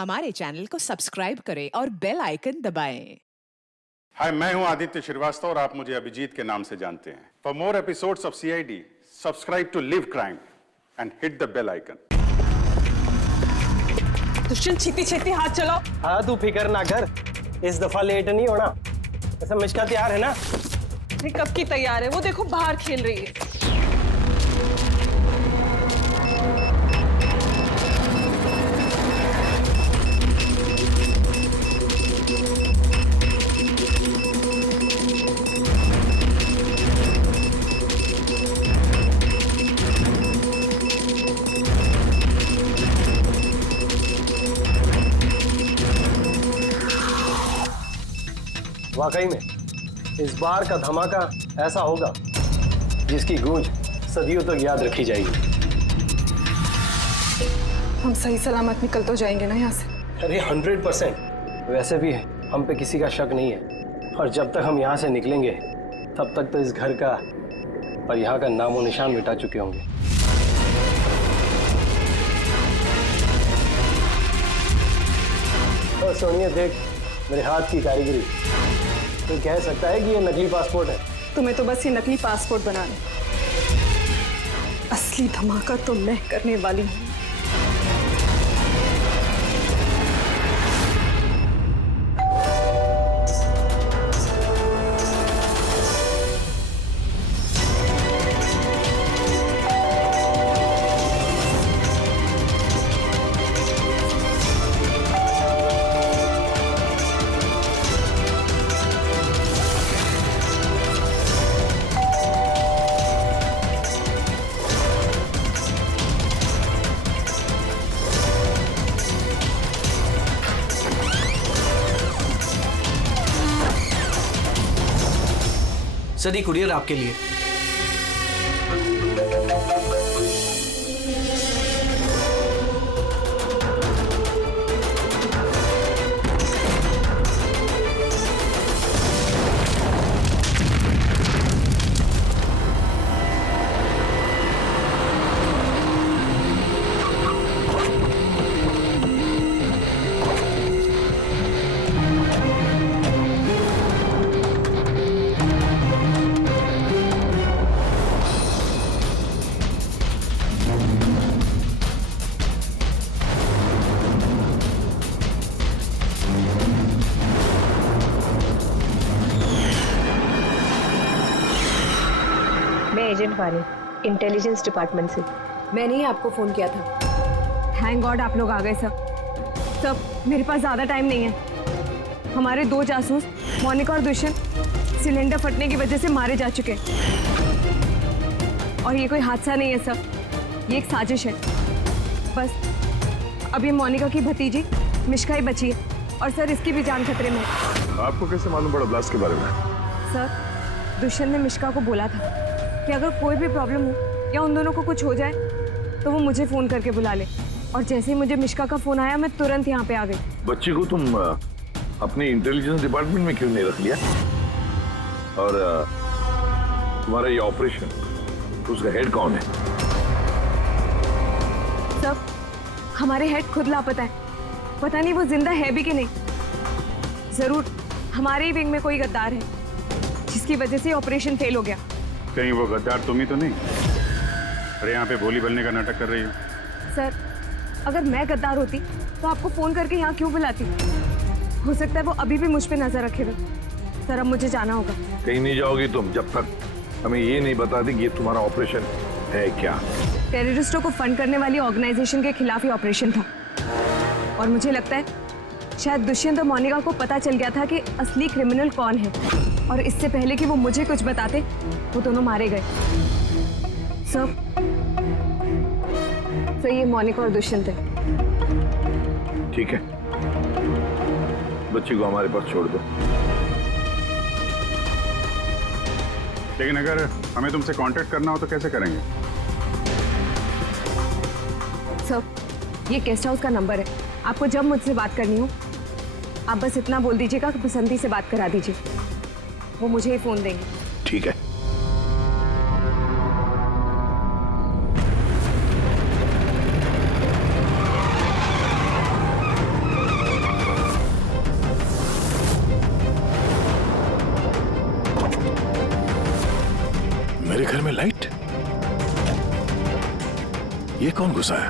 हमारे चैनल को सब्सक्राइब करें और बेल आइकन दबाएं। हाय, मैं हूं आदित्य श्रीवास्तव और आप मुझे अभिजीत के नाम से जानते हैं। For more episodes of CID, subscribe to live crime and hit the bell icon. Dushyant छेती छेती हाथ चलाओ। हाँ तू फिक्र ना कर, इस दफा लेट नहीं होना। ऐसा मिश्का तैयार है ना? अरे कब की तैयार है, वो देखो बाहर खेल रही है। वाकई में इस बार का धमाका ऐसा होगा जिसकी गूंज सदियों तक याद रखी जाएगी। हम सही सलामत निकल तो जाएंगे ना यहाँ से? अरे 100%। वैसे भी हम पे किसी का शक नहीं है, और जब तक हम यहाँ से निकलेंगे तब तक तो इस घर का और यहाँ का नामो निशान मिटा चुके होंगे। और सोनिए देख मेरे हाथ की कारीगरी, तो कह सकता है कि ये नकली पासपोर्ट है। तुम्हें तो बस ये नकली पासपोर्ट बनाने, असली धमाका तो मैं करने वाली हूँ। सदी कुरियर आपके लिए। मैं एजेंट वानी, इंटेलिजेंस डिपार्टमेंट से। मैंने ही आपको फोन किया था। थैंक गॉड आप लोग आ गए सब। मेरे पास ज्यादा टाइम नहीं है। हमारे 2 जासूस मोनिका और दुष्यंत सिलेंडर फटने की वजह से मारे जा चुके हैं। और ये कोई हादसा नहीं है सर, ये एक साजिश है। बस अब ये मोनिका की भतीजी मिश्का ही बची है, और सर इसकी भी जान खतरे में है। आपको कैसे मालूम पड़ा ब्लास्ट के बारे में? सर दुष्यंत ने मिश्का को बोला था कि अगर कोई भी प्रॉब्लम हो या उन दोनों को कुछ हो जाए तो वो मुझे फोन करके बुला ले। और जैसे ही मुझे मिश्का का फोन आया मैं तुरंत यहाँ पे आ गई। बच्ची को तुम अपने इंटेलिजेंस डिपार्टमेंट में क्यों नहीं रख लिया? और तुम्हारा ये ऑपरेशन, उसका हेड कौन है? सब हमारे हेड खुद लापता है। पता नहीं वो जिंदा है भी कि नहीं। जरूर हमारे ही विंग में कोई गद्दार है जिसकी वजह से ऑपरेशन फेल हो गया। कहीं वो गद्दार तुम ही तो नहीं? अरे यहाँ पे बोली बनने का नाटक कर रही हो। सर अगर मैं गद्दार होती तो आपको फोन करके यहाँ क्यों बुलाती? हो सकता है वो अभी भी मुझ पे नजर रखे हुए। सर अब मुझे जाना होगा। कहीं नहीं जाओगी तुम जब तक हमें ये नहीं बता दी कि ये तुम्हारा ऑपरेशन है क्या। टेररिस्टों को फंड करने वाली ऑर्गेनाइजेशन के खिलाफ ही ऑपरेशन था, और मुझे लगता है शायद दुष्यंत और मोनिका को पता चल गया था कि असली क्रिमिनल कौन है, और इससे पहले कि वो मुझे कुछ बताते वो दोनों मारे गए। सर ये मोनिका और दुष्यंत है। ठीक है, बच्ची को हमारे पास छोड़ दो। लेकिन अगर हमें तुमसे कांटेक्ट करना हो तो कैसे करेंगे? सर ये गेस्ट हाउस का नंबर है। आपको जब मुझसे बात करनी हो आप बस इतना बोल दीजिएगा कि बसंती से बात करा दीजिए, वो मुझे ही फोन देंगे। ठीक है। ये कौन घुसा है?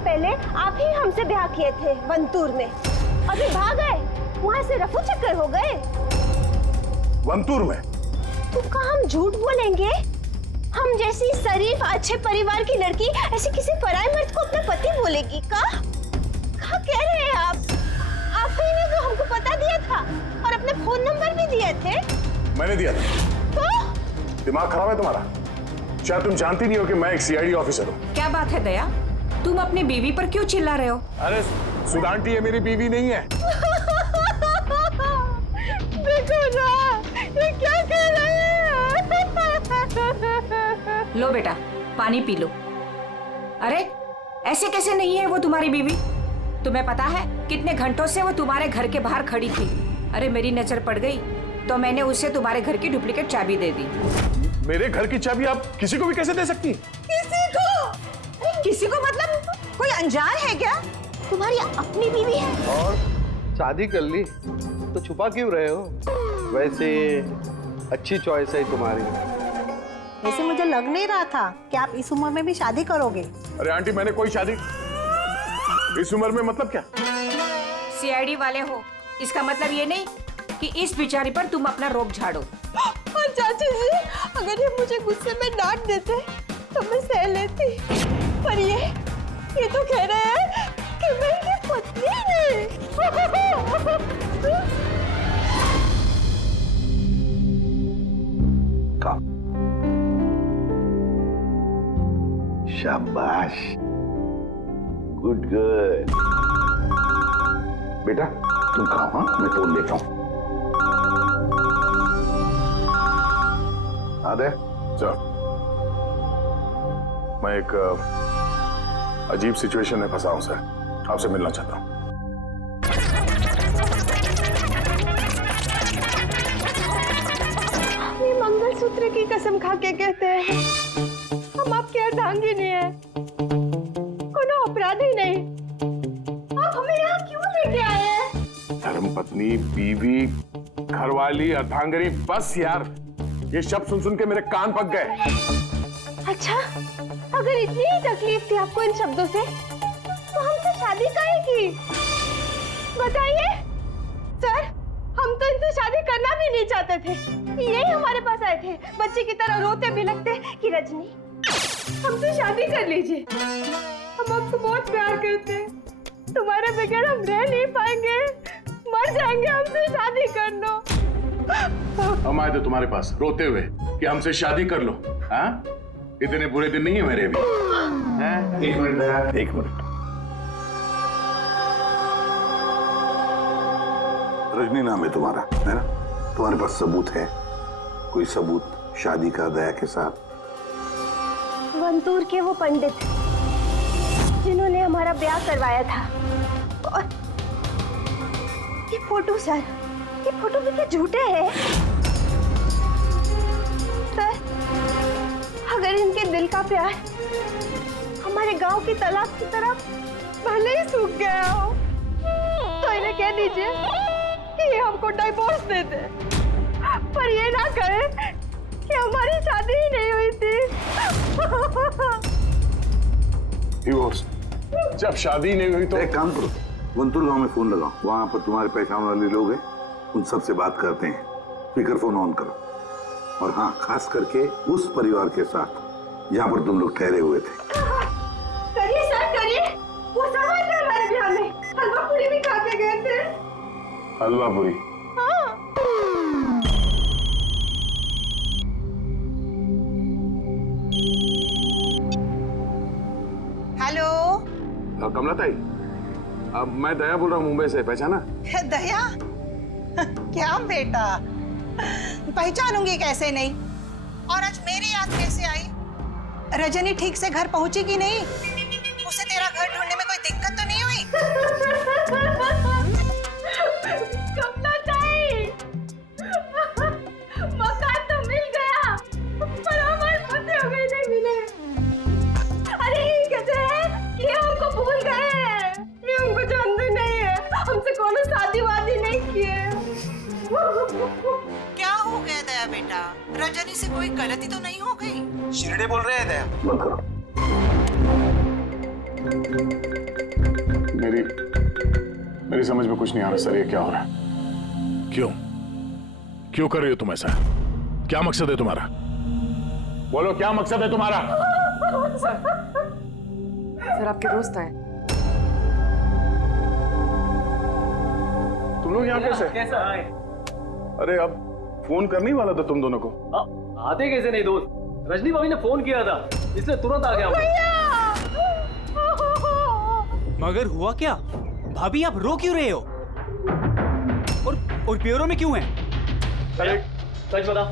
पहले आप ही हमसे ब्याह किए थे वंतूर में, अभी भाग गए, वहाँ से रफू चक्कर हो गए। वंतूर में? तुमका हम झूठ बोलेंगे? हम जैसी शरीफ अच्छे परिवार की लड़की ऐसे किसी पराये मर्द को अपना पति बोलेगी का? कह रहे हैं आप? आप ही ने तो हमको पता दिया था और अपने फोन नंबर भी दिए थे। मैंने दिया था। तो? दिमाग खराब है तुम्हारा? शायद तुम जानती नहीं हो कि मैं एक सीआईडी ऑफिसर हूँ। क्या बात है दया, तुम अपनी बीवी पर क्यों चिल्ला रहे हो? अरे सुधांटी ये मेरी बीवी नहीं है। देखो ना, ये क्या कह रहे हैं? लो बेटा, पानी पी लो। अरे ऐसे कैसे नहीं है वो तुम्हारी बीवी? तुम्हें पता है कितने घंटों से वो तुम्हारे घर के बाहर खड़ी थी। अरे मेरी नजर पड़ गई तो मैंने उसे तुम्हारे घर की डुप्लीकेट चाबी दे दी। मेरे घर की चाबी आप किसी को भी कैसे दे सकती? किसी को? किसी को मतलब कोई अनजान है क्या? तुम्हारी अपनी बीवी है। और शादी कर ली तो छुपा क्यों रहे हो? वैसे अच्छी चॉइस है तुम्हारी। वैसे मुझे लग नहीं रहा था कि आप इस उम्र में भी शादी करोगे। अरे आंटी, मैंने कोई शादी इस उम्र में मतलब क्या? सीआईडी वाले हो, इसका मतलब ये नहीं कि इस बेचारी पर तुम अपना रोब झाड़ो। और चाची जी, अगर ये मुझे गुस्से में डांट देते तो मैं सह लेती, पर ये तो कह रहे हैं कि मैं इनकी पत्नी नहीं। शाबाश, गुड गर्ल। बेटा तुम खाओ, हाँ मैं फोन लेता हूँ। आदे चल, मैं एक अजीब सिचुएशन में फंसा हूं सर, आपसे मिलना चाहता हूं। ये मंगलसूत्र की कसम खा के कहते हैं हम आपके अर्धांगिनी है, कोनो अपराधी नहीं। आप हमें यहाँ क्यों लेके आए हैं? धर्मपत्नी, बीवी, घरवाली, अर्धांगिनी, बस यार ये शब्द सुन सुन के मेरे कान पक गए। अच्छा, अगर इतनी ही तकलीफ थी आपको इन शब्दों से, तो हमसे शादी काहे की? बताइए सर, हम तो इनसे शादी करना भी नहीं चाहते थे। यही हमारे पास आए थे बच्चे की तरह रोते बिलखते कि रजनी हमसे शादी कर लीजिए, हम आपको बहुत प्यार करते हैं, तुम्हारे बगैर हम रह नहीं पाएंगे, मर जाएंगे, हमसे शादी कर लो। हम आए थे तुम्हारे पास रोते हुए कि हमसे शादी कर लो। हाँ, इतने बुरे दिन नहीं है मेरे भी। एक मिनट, एक मिनट। रजनी नाम है तुम्हारा, है ना? तुम्हारे पास सबूत है? कोई सबूत शादी का दया के साथ? वंतूर के वो पंडित जिन्होंने हमारा ब्याह करवाया था, और ये फोटो सर, ये फोटो भी क्या झूठे हैं? सर, अगर इनके दिल का प्यार हमारे गांव की तालाब की तरह भले ही सूख गया हो, तो इन्हें कह दीजिए कि ये हमको डाइवोर्स दे दे, पर ये ना कहे कि हमारी शादी ही नहीं हुई थी। डिवोर्स? जब शादी नहीं हुई तो एक काम करो, वंतूर गांव में फोन लगाओ, वहां पर तुम्हारे पहचान वाले लोग हैं, उन सबसे बात करते हैं। स्पीकर फोन ऑन करो, और हाँ, खास करके उस परिवार के साथ जहां पर तुम लोग ठहरे हुए थे। करिए सर, करिए। वो सब आए थे हमारे ब्याह में, हलवा पूरी भी खा के गए थे। हलवा पूरी? हाँ। हेलो कमला ताई, मैं दया बोल रहा हूँ मुंबई से, पहचाना? दया? क्या बेटा, पहचानूंगी कैसे नहीं? और आज मेरी याद कैसे आई? रजनी ठीक से घर पहुंची कि नहीं? उसे तेरा घर ढूंढने में कोई दिक्कत तो नहीं हुई? कमला ताई, भैया, रजनी से कोई गलती तो नहीं हो गई? शिरडे बोल रहे हैं दया। बंद करो। मेरी समझ में कुछ नहीं आ रहा सर, ये क्या हो रहा है? क्यों कर रही हो तुम ऐसा? क्या मकसद है तुम्हारा? बोलो क्या मकसद है तुम्हारा? सर आपके दोस्त आए। तुम लोग यहाँ कैसे? कैसा आए? अरे अब फोन करने ही वाला था तुम दोनों को। आते कैसे नहीं दोस्त? रजनी भाभी ने फोन किया था, इसलिए तुरंत आ गया। मगर हुआ क्या? भाभी आप रो क्यों रहे हो? और प्योरो में क्यों हैं? अरे सच बता,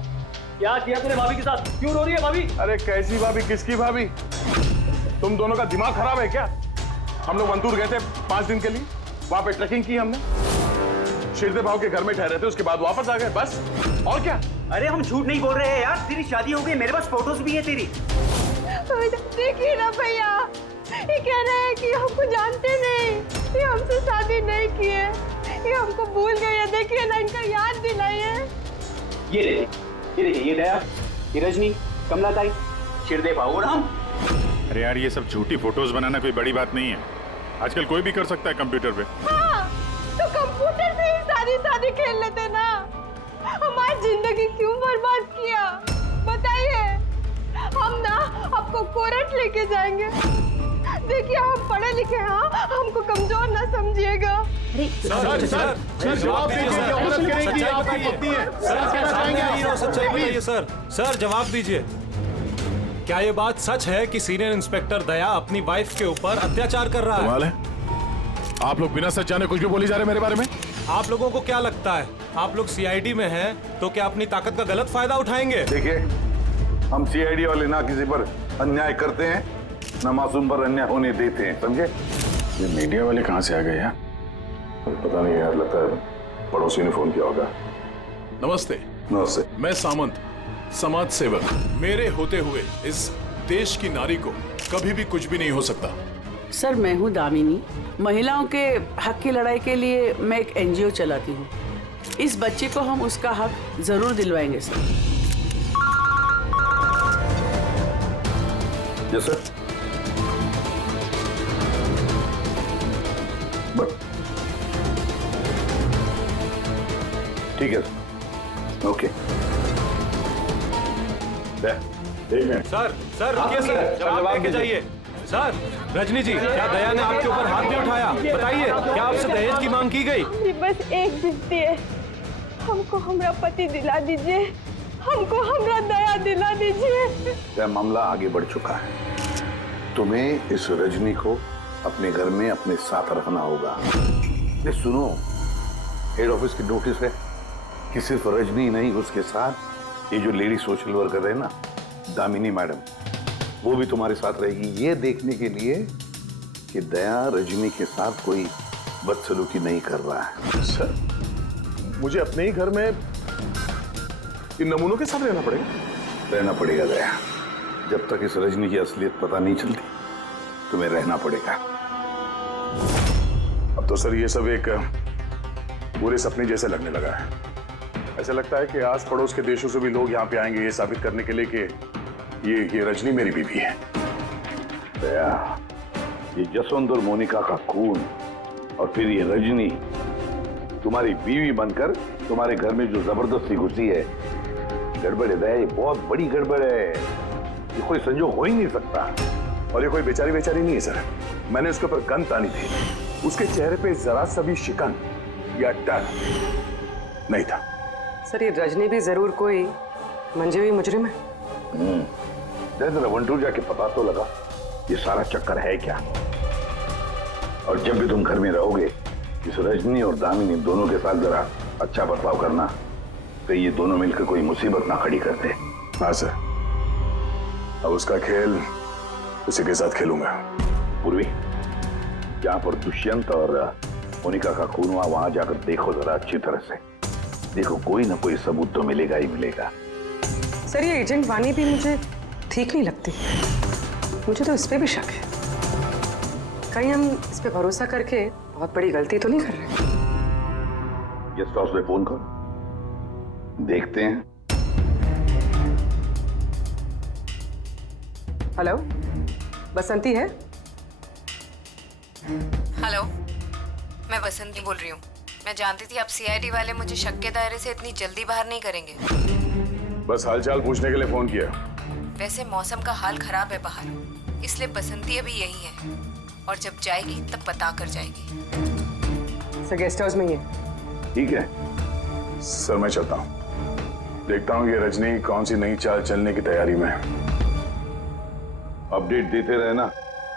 क्या किया तूने भाभी के साथ? क्यों रो रही है भाभी? अरे कैसी भाभी, किसकी भाभी? तुम दोनों का दिमाग खराब है क्या? हम लोग वंतूर गए थे 5 दिन के लिए, वहां पे ट्रैकिंग की हमने, शिरदे भाव के घर में ठहरे थे, उसके बाद वापस आ गए, बस। और क्या? अरे हम झूठ नहीं बोल रहे हैं यार, तेरी शादी हो गई, मेरे पास फोटोज भी है तेरी। देखिए ना भैया, ये कह रहे हैं कि हमको जानते नहीं, ये हमसे शादी नहीं की है, ये हमको भूल गए हैं। देखिए ना, इनका याद दिलाइए। ये देखिए, ये दया, ये रजनी, कमला ताई, शिरदे भाऊ और हम। अरे यार, ये सब झूठी फोटोज बनाना कोई बड़ी बात नहीं है, आजकल कोई भी कर सकता है कंप्यूटर पे। हाँ, तो कंप्यूटर से ही शादी खेल लेते ना। हमारी जिंदगी क्यों बर्बाद किया बताइए? हम ना आपको कोर्ट लेके जाएंगे। देखिए हम पढ़े लिखे हैं, हमको कमजोर ना समझिएगा। सर जवाब दीजिए, औरत कहेगी आपकी पत्नी है। सच्चाई बताइए सर। सर जवाब दीजिए, क्या ये बात सच है कि सीनियर इंस्पेक्टर दया अपनी वाइफ के ऊपर अत्याचार कर रहा है? कमाल है, आप लोग बिना सच जाने कुछ भी बोली जा रहे हैं मेरे बारे में। आप लोगों को क्या लगता है, आप लोग सीआईडी में हैं तो क्या अपनी ताकत का गलत फायदा उठाएंगे? देखिए, हम सीआईडी वाले ना किसी पर अन्याय करते हैं, ना मासूम पर अन्याय होने देते हैं, समझे? ये मीडिया वाले कहाँ से आ गए यार? पता नहीं यार, लगता है पड़ोसी ने फोन किया होगा। नमस्ते। नमस्ते। मैं सामंत, समाज सेवक। मेरे होते हुए इस देश की नारी को कभी भी कुछ भी नहीं हो सकता। सर मैं हूँ दामिनी, महिलाओं के हक की लड़ाई के लिए मैं एक एनजीओ चलाती हूँ। इस बच्चे को हम उसका हक जरूर दिलवाएंगे सर। Yes sir. ठीक है, ओके। सर रुकिए सर, जवाब देके जाइए। सर रजनी जी, क्या दया ने आपके ऊपर हाथ भी उठाया? बताइए, क्या आपसे दहेज की मांग की गई? बस एक विनती है, हमको हमरा पति दिला दीजिए, हमको हमरा दया दिला दीजिए। यह मामला आगे बढ़ चुका है, तुम्हें इस रजनी को अपने घर में अपने साथ रखना होगा। ये सुनो, हेड ऑफिस की नोटिस है कि सिर्फ रजनी नहीं, उसके साथ ये जो लेडी सोशल वर्कर है ना, दामिनी मैडम, वो भी तुम्हारे साथ रहेगी, ये देखने के लिए कि दया रजनी के साथ कोई बदसलूकी नहीं कर रहा है। सर, मुझे अपने ही घर में इन नमूनों के साथ रहना पड़ेगा? रहना पड़ेगा दया, जब तक इस रजनी की असलियत पता नहीं चलती तुम्हें रहना पड़ेगा। अब तो सर ये सब एक बुरे सपने जैसे लगने लगा है। ऐसा लगता है कि आस पड़ोस के देशों से भी लोग यहाँ पे आएंगे ये साबित करने के लिए कि ये रजनी मेरी बीवी है। दया, ये जसवंत और मोनिका का खून और फिर ये रजनी तुम्हारी बीवी बनकर तुम्हारे घर में जो जबरदस्ती घुसी है, गड़बड़ है दया, ये बहुत बड़ी गड़बड़ है, ये कोई संजोग हो ही नहीं सकता। और ये कोई बेचारी नहीं है सर, मैंने उसके ऊपर गन तानी थी, उसके चेहरे पे जरा सा भी शिकन या डर नहीं था। सर ये रजनी भी जरूर कोई मंजे हुई मुजरिम है। जरा वंटूर जाके पता तो लगा ये सारा चक्कर है क्या। और जब भी तुम घर में रहोगे, इस रजनी और दामिनी दोनों के साथ जरा अच्छा बर्ताव करना, तो ये दोनों मिलकर कोई मुसीबत ना खड़ी करते। हाँ सर, अब उसका खेल उसी के साथ खेलूंगा। पूर्वी, जहां पर दुष्यंत और मोनिका का खून हुआ, वहां जाकर देखो जरा अच्छी तरह से, देखो कोई ना कोई सबूत तो मिलेगा ही मिलेगा। सर ये एजेंट वानी भी मुझे ठीक नहीं लगती, मुझे तो इस पे भी शक है, कहीं हम इस पे भरोसा करके बहुत बड़ी गलती तो नहीं कर रहे? गेस्ट हाउस में फोन करो, देखते हैं हेलो, बसंती है? हेलो, मैं बसंती बोल रही हूँ। मैं जानती थी आप सीआईडी वाले मुझे शक के दायरे से इतनी जल्दी बाहर नहीं करेंगे। बस हालचाल पूछने के लिए फोन किया। वैसे मौसम का हाल खराब है बाहर, इसलिए बसंती अभी यही है और जब जाएगी तब पता कर जाएगी। सर गेस्ट हाउस में ही है। ठीक है सर, मैं चलता हूँ। देखता हूँ ये रजनी कौन सी नई चाल चलने की तैयारी में है। अपडेट देते रहना।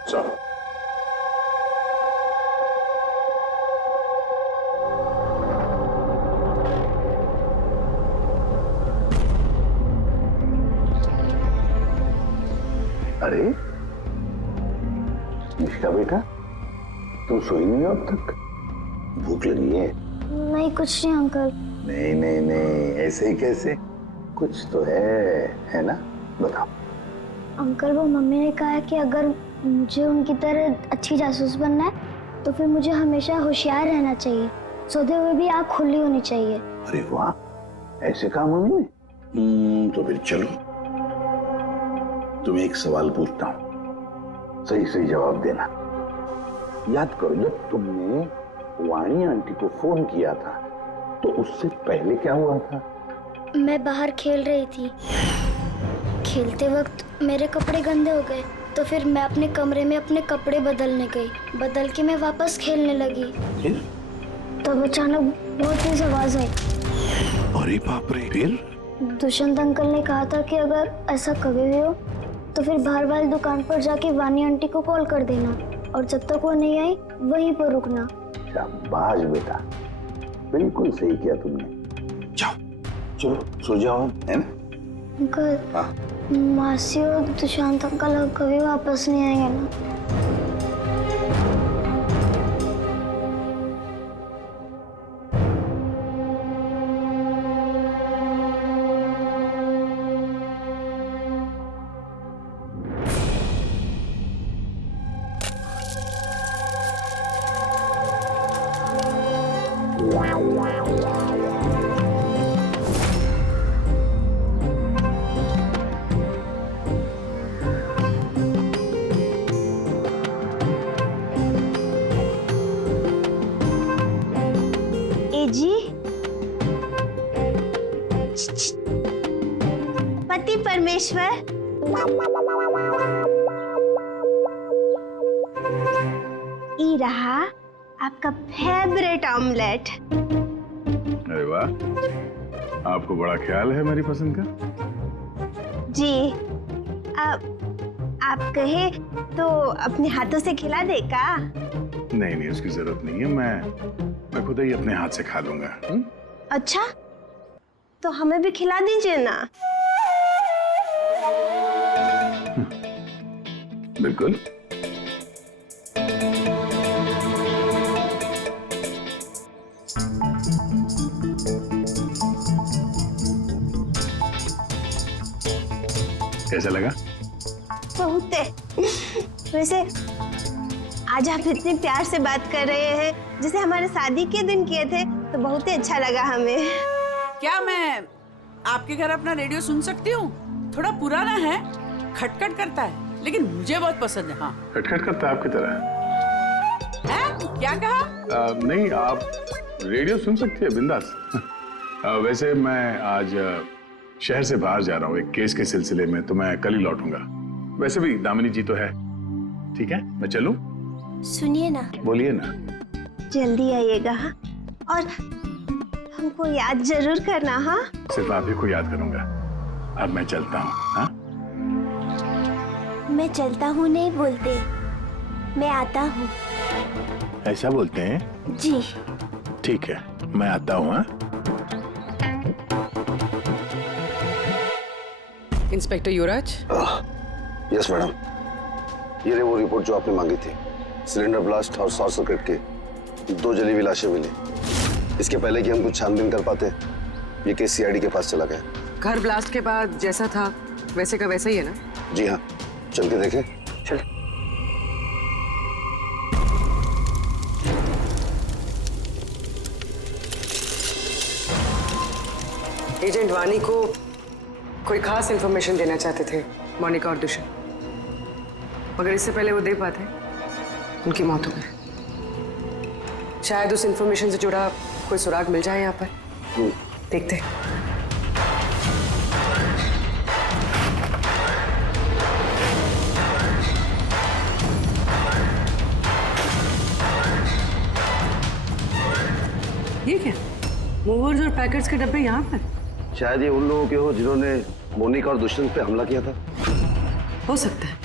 चलो। अरे निष्का बेटा, तुम सोई नहीं हो अब तक? भूख लगी है? नहीं कुछ नहीं अंकल। नहीं नहीं नहीं, ऐसे ही कैसे? कुछ तो है ना? बताओ। अंकल वो मम्मी ने कहा है कि अगर मुझे उनकी तरह अच्छी जासूस बनना है तो फिर मुझे हमेशा होशियार रहना चाहिए, सोते हुए भी आँख खुली होनी चाहिए। अरे वाह, ऐसे कहा मम्मी ने? तो फिर चलो, तुम्हें एक सवाल पूछता हूँ, सही सही जवाब देना। याद करो, जब तुमने वाणी आंटी को फोन किया था तो उससे पहले क्या हुआ था? मैं बाहर खेल रही थी। खेलते वक्त मेरे कपड़े गंदे हो गए तो फिर मैं अपने कमरे में अपने कपड़े बदलने गई। बदल के मैं वापस खेलने लगी। फिर? तब अचानक बहुत तेज आवाज आई। अरे बाप रे! फिर? दुष्यंत अंकल ने कहा था कि अगर ऐसा कभी भी हो तो फिर बाहर वाली दुकान पर जाके वानी आंटी को कॉल कर देना और जब तक वो नहीं आई वहीं पर रुकना। शाबाश बेटा, बिल्कुल सही किया तुमने। जाओ, चलो सो जाओ, है ना? अंकल, हाँ? मासी और दुष्यंत अंकल कभी वापस नहीं आएंगे ना? जी पति परमेश्वर, ये रहा आपका फेवरेट ऑमलेट। अरे वाह, आपको बड़ा ख्याल है मेरी पसंद का। जी, आप कहे तो अपने हाथों से खिला दे का? नहीं नहीं, उसकी जरूरत नहीं है, मैं खुद ही अपने हाथ से खा लूंगा। अच्छा, तो हमें भी खिला दीजिए ना। बिल्कुल। कैसा लगा? बहुत है। वैसे आज आप इतने प्यार से बात कर रहे हैं जैसे हमारे शादी के दिन किए थे, तो बहुत ही अच्छा लगा हमें। क्या मैं आपके घर अपना रेडियो सुन सकती हूँ? थोड़ा पुराना है, खटखट करता है, लेकिन मुझे बहुत पसंद है। हाँ, खटखट करता है आपकी तरह है? क्या कहा? नहीं, आप रेडियो सुन सकती है बिंदास। वैसे मैं आज शहर से बाहर जा रहा हूँ एक केस के सिलसिले में, तो मैं कल ही लौटूंगा। वैसे भी दामिनी जी तो है। ठीक है, मैं चलूं? सुनिए ना। बोलिए ना। जल्दी आइएगा और हमको याद जरूर करना। हाँ, सिर्फ आप ही को याद करूंगा। अब मैं चलता हूँ। हाँ, मैं चलता हूँ नहीं बोलते, मैं आता हूँ। ऐसा बोलते हैं? जी। ठीक है, मैं आता हूँ। हाँ? इंस्पेक्टर युवराज। यस मैडम, ये रही वो रिपोर्ट जो आपने मांगी थी। सिलेंडर ब्लास्ट और शॉर्ट सर्किट की 2 जली हुई लाशें मिली। इसके पहले कि हम कुछ छानबीन कर पाते, ये केस सीआईडी के पास चला गया। घर ब्लास्ट के बाद जैसा था वैसे का वैसा ही है ना? जी हाँ, चल के देखें। चल। एजेंट वानी को कोई खास इंफॉर्मेशन देना चाहते थे मोनिका और दुष्यंत। मगर इससे पहले वो दे पाते उनकी मौत हो गई। शायद उस इंफॉर्मेशन से जुड़ा कोई सुराग मिल जाए यहाँ पर। देखते हैं। ये क्या? मूवर्स और पैकेट्स के डब्बे यहाँ पर? शायद ये उन लोगों के हो जिन्होंने मोनिका और दुष्यंत पे हमला किया था। हो सकता है।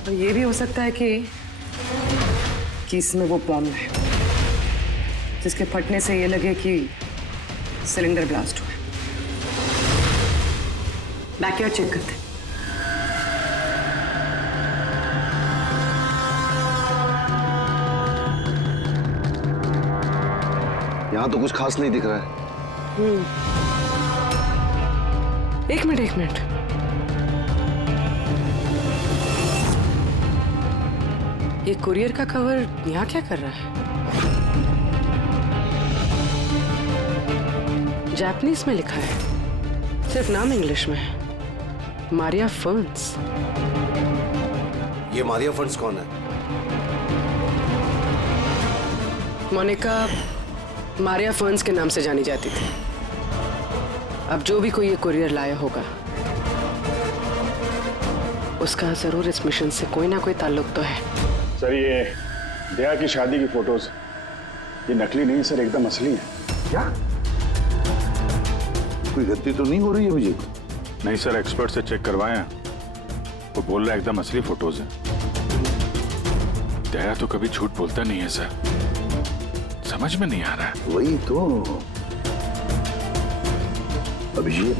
और ये भी हो सकता है कि इसमें वो बॉम्ब है जिसके फटने से ये लगे कि सिलेंडर ब्लास्ट हुआ। बैकयार्ड चेक करते हैं। यहाँ तो कुछ खास नहीं दिख रहा है। एक मिनट। ये कुरियर का कवर यहाँ क्या कर रहा है? जापानीज में लिखा है, सिर्फ नाम इंग्लिश में है, मारिया फर्न्स। ये मारिया फर्न्स कौन है? मोनिका मारिया फर्न्स के नाम से जानी जाती थी। अब जो भी कोई ये कुरियर लाया होगा उसका जरूर इस मिशन से कोई ना कोई ताल्लुक तो है। सर ये दया की शादी की फोटोज ये नकली नहीं सर, एकदम असली है। क्या? कोई गलती तो नहीं हो रही है मुझे? नहीं सर, एक्सपर्ट से चेक करवाए हैं, वो बोल रहा है एकदम असली फोटोज है। दया तो कभी झूठ बोलता नहीं है सर, समझ में नहीं आ रहा है। वही तो अभिजीत,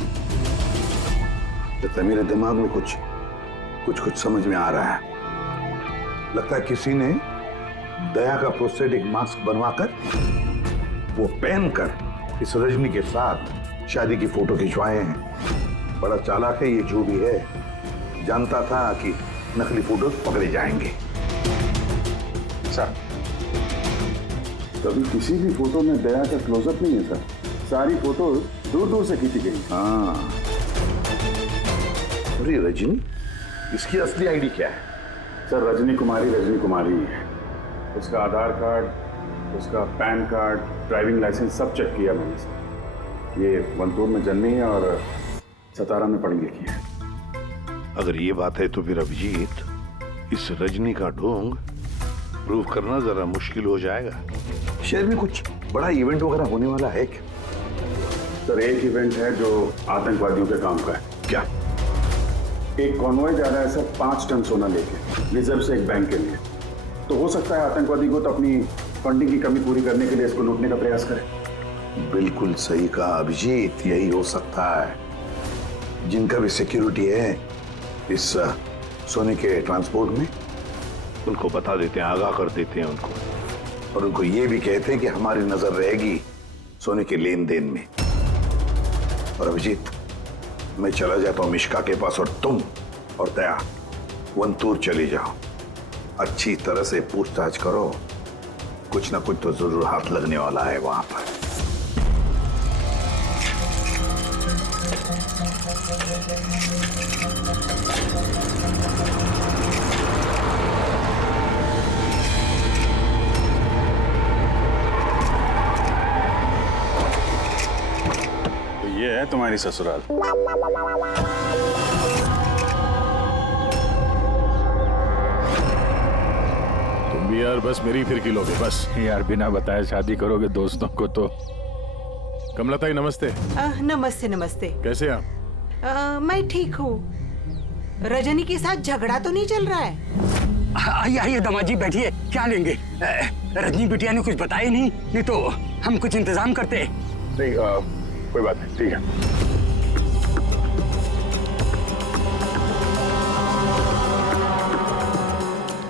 लगता है मेरे दिमाग में कुछ समझ में आ रहा है। लगता है किसी ने दया का प्रोस्थेटिक मास्क बनवाकर वो पहनकर इस रजनी के साथ शादी की फोटो खिंचवाए हैं। बड़ा चालाक है ये जो भी है, जानता था कि नकली फोटो पकड़े जाएंगे। सर कभी किसी भी फोटो में दया का क्लोजअप नहीं है सर, सारी फोटोज दूर से खींची गई। हाँ, अरे रजनी, इसकी असली आईडी क्या है? सर रजनी कुमारी है। उसका आधार कार्ड, उसका पैन कार्ड, ड्राइविंग लाइसेंस सब चेक किया मैंने सर। ये वंतूर में जन्मी है और सतारा में पढ़ी लिखी है। अगर ये बात है तो फिर अभिजीत, इस रजनी का ढोंग प्रूव करना जरा मुश्किल हो जाएगा। शहर में कुछ बड़ा इवेंट वगैरह होने वाला है क्या? सर एक इवेंट है जो आतंकवादियों के काम का है। क्या? एक कॉन्वॉय जा रहा है सर 5 टन सोना लेके रिजर्व से एक बैंक के लिए। तो हो सकता है आतंकवादी को तो अपनी फंडिंग की कमी पूरी करने के लिए इसको लूटने का प्रयास करें। बिल्कुल सही कहा अभिजीत, यही हो सकता है। जिनका भी सिक्योरिटी है इस सोने के ट्रांसपोर्ट में, उनको बता देते हैं, आगाह कर देते हैं उनको, और उनको ये भी कहते हैं कि हमारी नजर रहेगी सोने के लेन देन में। और अभिजीत, मैं चला जाता हूं मिश्का के पास और तुम और दया वंतूर चले जाओ। अच्छी तरह से पूछताछ करो, कुछ ना कुछ तो जरूर हाथ लगने वाला है वहां पर। ये है तुम्हारी ससुराल। तुम भी यार बस मेरी फिरकी लोगे बस। यार बिना बताए शादी करोगे दोस्तों को तो। कमलताई नमस्ते। नमस्ते नमस्ते। कैसे आप? मैं ठीक हूँ। रजनी के साथ झगड़ा तो नहीं चल रहा है? आइए आइए दामाद जी बैठिए, क्या लेंगे? रजनी बिटिया ने कुछ बताया नहीं तो हम कुछ इंतजाम करते। नहीं कोई बात नहीं, ठीक है।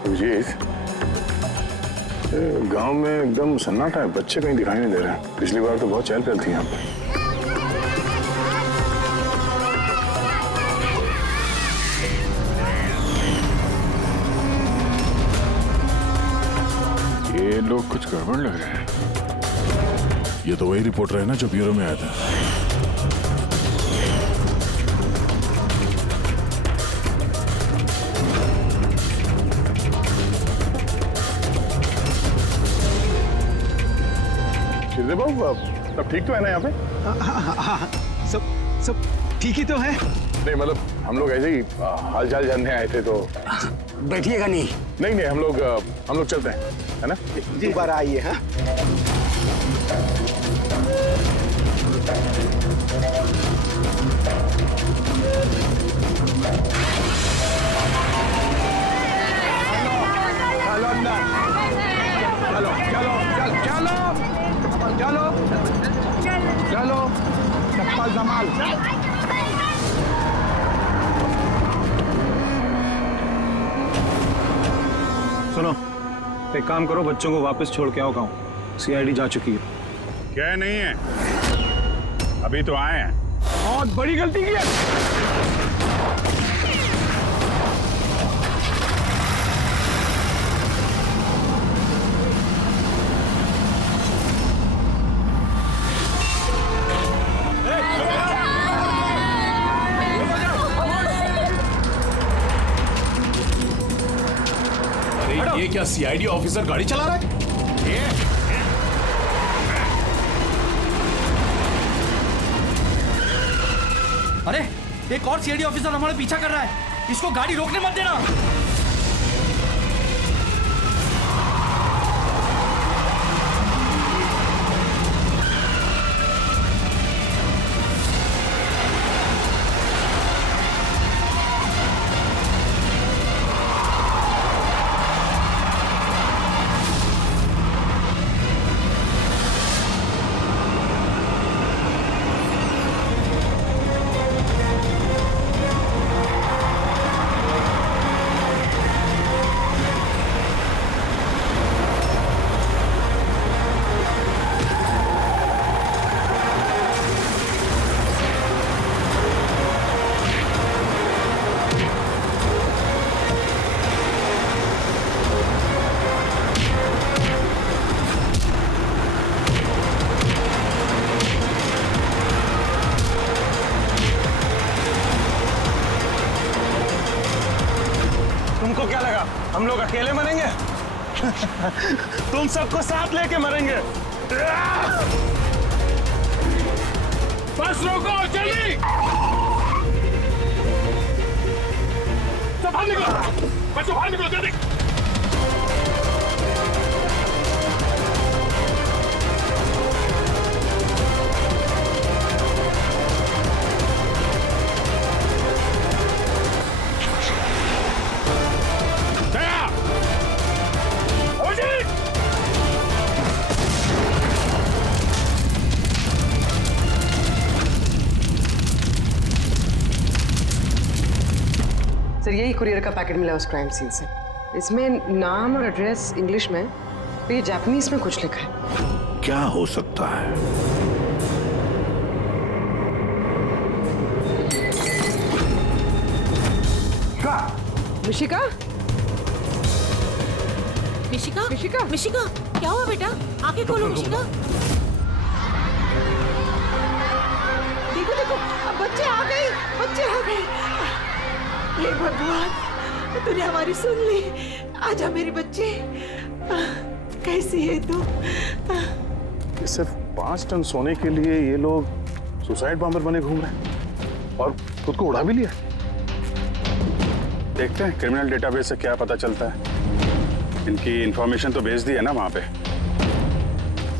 अभिजीत, गांव में एकदम सन्नाटा है, बच्चे कहीं दिखाई नहीं दे रहे हैं। पिछली बार तो बहुत चहल पहल थी यहाँ पे। ये लोग कुछ गड़बड़ लग रहे हैं। ये तो वही रिपोर्टर है ना जो ब्यूरो में आया था। शिरदे बाबू सब ठीक तो है ना यहाँ पे? हाँ, सब ठीक ही तो है। नहीं मतलब हम लोग ऐसे ही हालचाल जानने आए थे तो। बैठिएगा नहीं? नहीं हम लोग चलते हैं, है ना? दोबारा आइए। हाँ चलो चप्पल संभाल। सुनो, एक काम करो, बच्चों को वापस छोड़ के आओ। गाँव सीआईडी जा चुकी है। क्या नहीं है, अभी तो आए हैं। बहुत बड़ी गलती की है। ये क्या सीआईडी ऑफिसर गाड़ी चला रहा है? अरे एक और सीआईडी ऑफिसर हमारा पीछा कर रहा है, इसको गाड़ी रोकने मत देना। तुमको क्या लगा हम लोग अकेले मरेंगे? तुम सबको साथ लेके मरेंगे। बस रोको, जल्दी सब बाहर निकलो, बच्चों बाहर निकलो जल्दी। सर यही कुरियर का पैकेट मिला उस क्राइम सीन से। इसमें नाम और एड्रेस इंग्लिश में, तो ये जापानीज में कुछ लिखा है। क्या हो सकता है? मिशिका? मिशिका? मिशिका? मिशिका? क्या हुआ बेटा? आंखें खोलो मिशिका। देखो देखो, अब बच्चे आ गए, बच्चे आ गए। हे भगवान, तूने हमारी सुन ली। आजा मेरे बच्चे। कैसी है तू? सिर्फ 5 टन सोने के लिए ये लोग सुसाइड बॉम्बर बने घूम रहे हैं और खुद को उड़ा भी लिया। देखते हैं क्रिमिनल डेटाबेस से क्या पता चलता है। इनकी इंफॉर्मेशन तो भेज दी है ना वहां पे।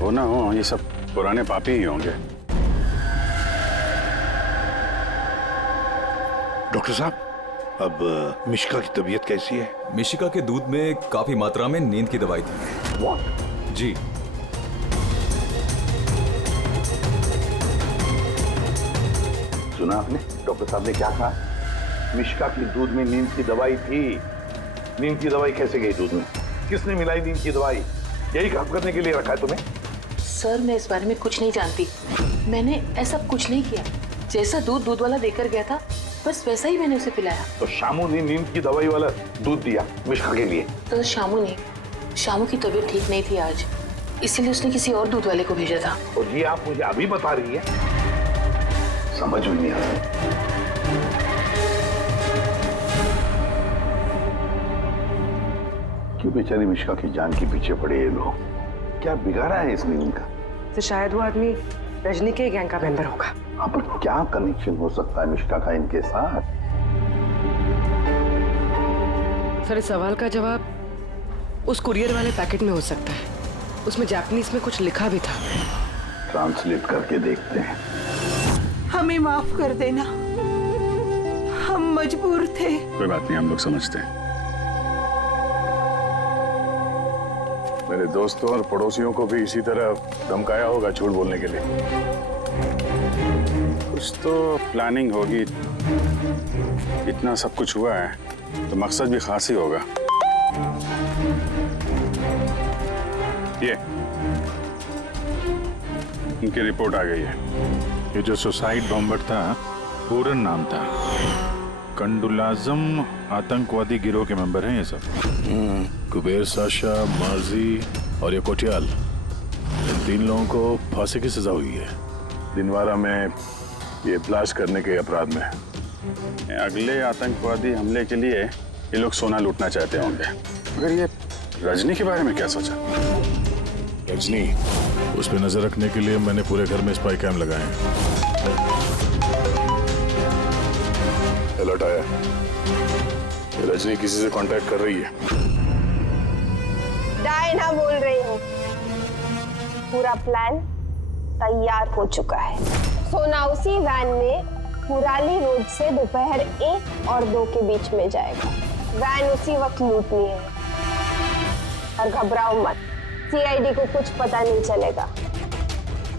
वो ना हो ये सब पुराने पापी ही होंगे। डॉक्टर साहब, अब मिशिका की तबीयत कैसी है? मिशिका के दूध में काफी मात्रा में नींद की दवाई थी। What? जी। सुना आपने डॉक्टर साहब ने क्या कहा? मिशिका की दूध में नींद की दवाई थी। नींद की दवाई कैसे गई दूध में? किसने मिलाई नींद की दवाई? यही काम करने के लिए रखा है तुम्हें? सर मैं इस बारे में कुछ नहीं जानती। मैंने ऐसा कुछ नहीं किया। जैसा दूध वाला देकर गया था बस वैसा ही मैंने उसे पिलाया। तो शामू ने नींद की दवाई वाला दूध दिया मिशिका के लिए? तो शामू की तबीयत ठीक नहीं थी आज, इसीलिए उसने किसी और दूध वाले को भेजा था। और ये आप मुझे अभी बता रही है? समझ में नहीं आ रहा। क्यों बेचारी मिशिका की जान के पीछे पड़े ये लोग? क्या बिगाड़ा है इसने उनका? तो शायद वो आदमी रजनी के गैंग का मेंबर होगा। हाँ, पर क्या कनेक्शन हो सकता है मिश्का का इनके साथ? सर, इस सवाल का जवाब उस कुरियर वाले पैकेट में हो सकता है। उसमें जापानीज में कुछ लिखा भी था। ट्रांसलेट करके देखते हैं। हमें माफ कर देना, हम मजबूर थे। कोई बात नहीं, हम लोग समझते हैं। मेरे दोस्तों और पड़ोसियों को भी इसी तरह धमकाया होगा झूठ बोलने के लिए। कुछ तो प्लानिंग होगी। इतना सब कुछ हुआ है तो मकसद भी खास ही होगा। ये इनकी रिपोर्ट आ गई है। ये जो सुसाइड बॉम्बर था, पूरन नाम था। कंडुलाजम आतंकवादी गिरोह के मेंबर हैं ये सब। कुबेर साशा, मार्जी और ये कोटियाल, इन 3 लोगों को फांसी की सजा हुई है दिनवारा में ये ब्लास्ट करने के अपराध में। अगले आतंकवादी हमले के लिए ये लोग सोना लूटना चाहते होंगे। मगर ये रजनी के बारे में क्या सोचा? रजनी, उस पर नजर रखने के लिए मैंने पूरे घर में स्पाई कैम लगाए हैं। अलर्ट आया, रजनी किसी से कांटेक्ट कर रही है। डायना बोल रही हूँ। पूरा प्लान तैयार हो चुका है। सोना उसी वैन में मुराली रोड से दोपहर 1 और 2 के बीच में जाएगा। वैन उसी वक्त लूटनी है। और घबराओ मत, सीआईडी को कुछ पता नहीं चलेगा।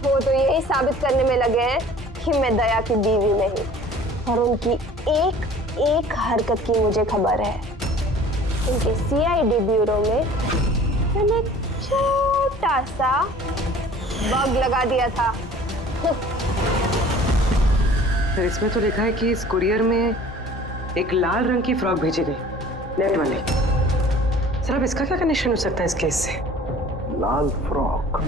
वो तो यही साबित करने में लगे हैं कि मैं दया की बीवी नहीं, और उनकी एक हरकत की मुझे खबर है। उनके सीआईडी ब्यूरो में मैंने एक छोटा सा बग लगा दिया था। सर, इसमें तो लिखा है कि इस कुरियर में एक लाल रंग की फ्रॉक भेजी गई, नेट वाली। सर, अब इसका क्या कनेक्शन हो सकता है इस केस से? लाल फ्रॉक?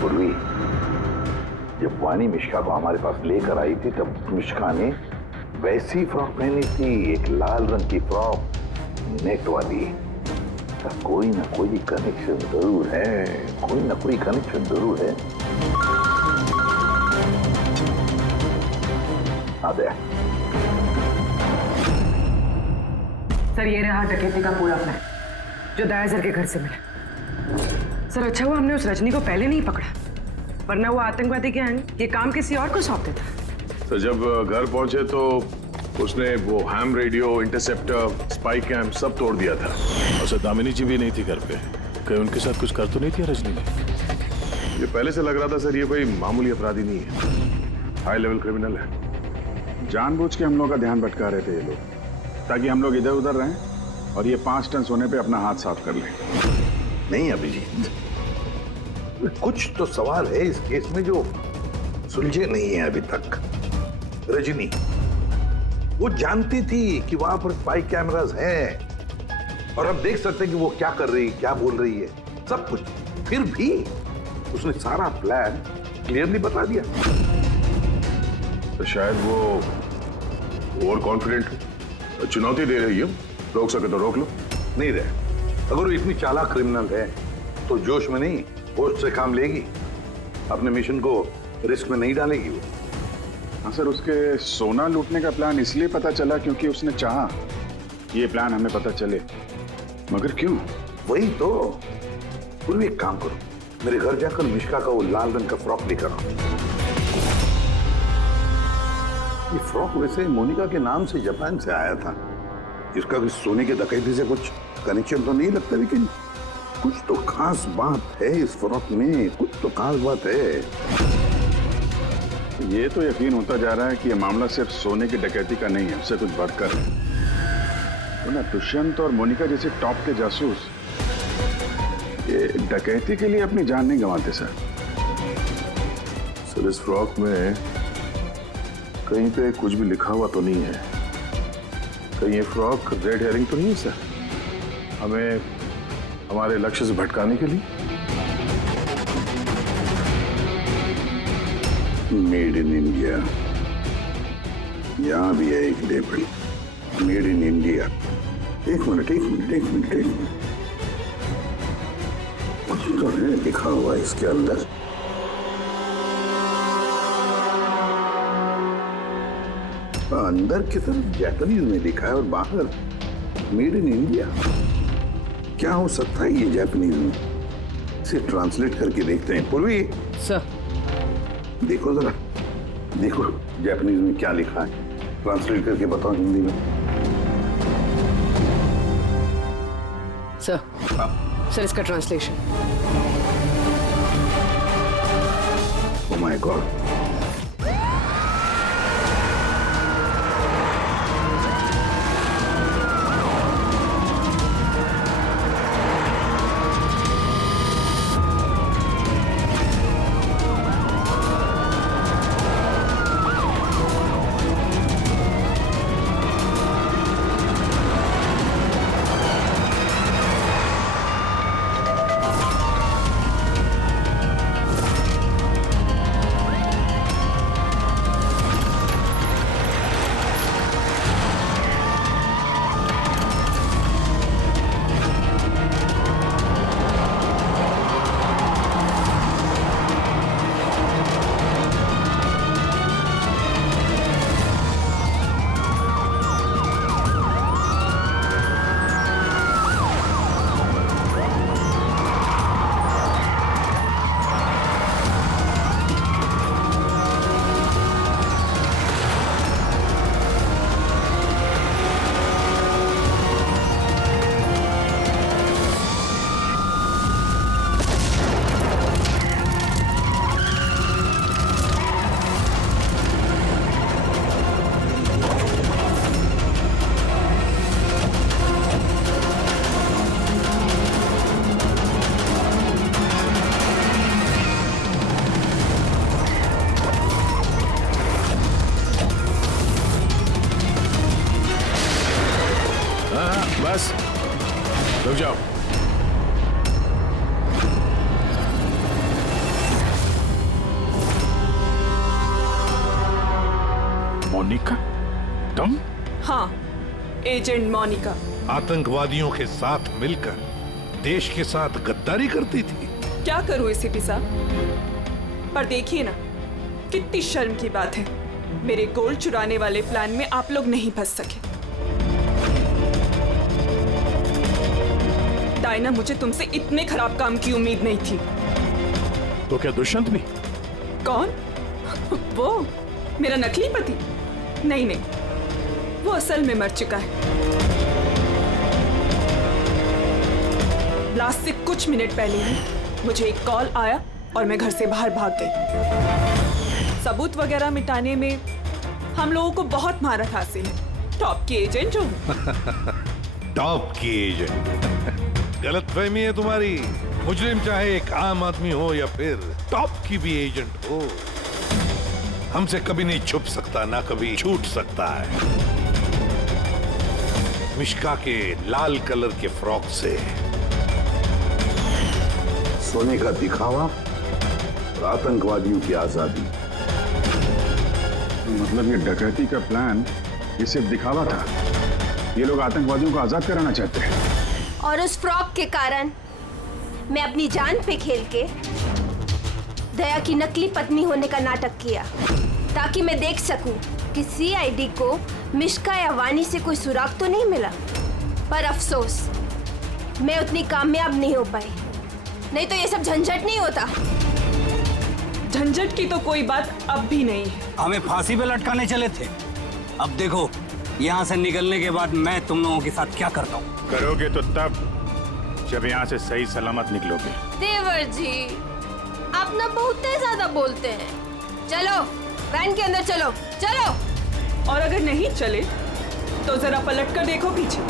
पूर्वी, जब वानी मिश्का को हमारे पास लेकर आई थी तब मिश्का ने वैसी फ्रॉक पहनी थी, एक लाल रंग की फ्रॉक, नेट वाली। तो कोई ना कोई कनेक्शन जरूर है, कोई ना कोई कनेक्शन जरूर है। आ गया। सर, ये रहा डकैती का पूरा प्लान जो दयासर के घर से मिला। सर, अच्छा हुआ हमने उस रजनी को पहले नहीं पकड़ा, वरना वो आतंकवादी गैंग ये काम किसी और को सौंप देता। तो जब घर पहुंचे तो उसने वो ham radio, interceptor, spy cam सब तोड़ दिया था। और सर, दामिनी जी भी नहीं थी घर पे। कहीं उनके साथ कुछ कर तो नहीं थी रजनी ने? ये पहले से लग रहा था सर, ये कोई मामूली अपराधी नहीं है, हाई लेवल क्रिमिनल है। जानबूझ के हम लोग का ध्यान भटका रहे थे ये लोग, ताकि हम लोग इधर उधर रहें और ये 5 टन सोने पे अपना हाथ साफ कर लें। नहीं अभिजीत, कुछ तो सवाल है इस केस में जो सुलझे नहीं है अभी तक। रजनी वो जानती थी कि वहां पर स्पाई कैमरास हैं और अब देख सकते हैं कि वो क्या कर रही है, क्या बोल रही है, सब कुछ। फिर भी उसने सारा प्लान क्लियरली बता दिया। तो शायद वो ओवर कॉन्फिडेंट हो, चुनौती दे रही है। रोक सके तो रोक लो। नहीं रहे, अगर वो इतनी चालाक क्रिमिनल है तो जोश में नहीं, होश से काम लेगी। अपने मिशन को रिस्क में नहीं डालेगी वो। हाँ सर, उसके सोना लूटने का प्लान इसलिए पता चला क्योंकि उसने चाहा ये प्लान हमें पता चले। मगर क्यों? वही तो। पूर्वी एक काम करो, मेरे घर जाकर मिश्का का वो लाल रंग का फ्रॉक लेकर आओ। ये फ्रॉक वैसे मोनिका के नाम से जापान से आया था। इसका भी सोने के डकैती से कुछ कनेक्शन तो नहीं लगता, लेकिन कुछ तो खास बात है इस फ्रॉक में, कुछ तो खास बात है। ये तो यकीन होता जा रहा है कि ये मामला सिर्फ सोने की डकैती का नहीं है, उससे कुछ बढ़कर है। तो ना दुष्यंत और मोनिका जैसे टॉप के जासूस ये डकैती के लिए अपनी जान नहीं गंवाते सर। सर, इस फ्रॉक में कहीं पे कुछ भी लिखा हुआ तो नहीं है? कहीं ये फ्रॉक रेड हेरिंग तो नहीं है सर, हमें हमारे लक्ष्य से भटकाने के लिए? मेड इन इंडिया, यहां भी है एक लेबल, मेड इन इंडिया। एक मिनट। तो है लिखा हुआ इसके अंदर। अंदर की तरफ जापानीज में लिखा है और बाहर मेड इन इंडिया। क्या हो सकता है ये जापानीज में? इसे ट्रांसलेट करके देखते हैं। पूर्वी सर, देखो जरा, देखो जापानीज में क्या लिखा है, ट्रांसलेट करके बताओ हिंदी में। सर, सर इसका ट्रांसलेशन। Oh my God. बस रुक जाओ। मोनिका, तुम? हाँ, एजेंट मोनिका। आतंकवादियों के साथ मिलकर देश के साथ गद्दारी करती थी। क्या करूं एसीपी साहब, पर देखिए ना, कितनी शर्म की बात है, मेरे गोल्ड चुराने वाले प्लान में आप लोग नहीं फंस सके। डायना, मुझे तुमसे इतने खराब काम की उम्मीद नहीं थी। तो क्या दुष्यंत भी? कौन? वो मेरा नकली पति? नहीं नहीं, वो असल में मर चुका है। ब्लास्ट से कुछ मिनट पहले ही मुझे एक कॉल आया और मैं घर से बाहर भाग गई। सबूत वगैरह मिटाने में हम लोगों को बहुत महारत हासिल है। टॉप की एजेंट हूँ। टॉप की एजेंट? गलतफहमी है तुम्हारी। मुजरिम चाहे एक आम आदमी हो या फिर टॉप की भी एजेंट हो, हमसे कभी नहीं छुप सकता, ना कभी छूट सकता है। मिश्का के लाल कलर के फ्रॉक से सोने का दिखावा और आतंकवादियों की आजादी। मतलब ये डकैती का प्लान ये सिर्फ दिखावा था? ये लोग आतंकवादियों को आजाद कराना चाहते हैं? और उस फ्रॉक के कारण मैं अपनी जान पे खेल के दया की नकली पत्नी होने का नाटक किया, ताकि मैं देख सकूं कि सीआईडी को मिश्का या वानी से कोई सुराग तो नहीं मिला। पर अफसोस, मैं उतनी कामयाब नहीं हो पाई, नहीं तो ये सब झंझट नहीं होता। झंझट की तो कोई बात अब भी नहीं है। हमें फांसी पे लटकाने चले थे, अब देखो यहाँ से निकलने के बाद मैं तुम लोगों के साथ क्या करता हूँ। करोगे तो तब जब यहाँ से सही सलामत निकलोगे। देवर जी, आप ना बहुत ज्यादा बोलते हैं। चलो वैन के अंदर चलो, चलो। और अगर नहीं चले तो जरा पलट कर देखो पीछे।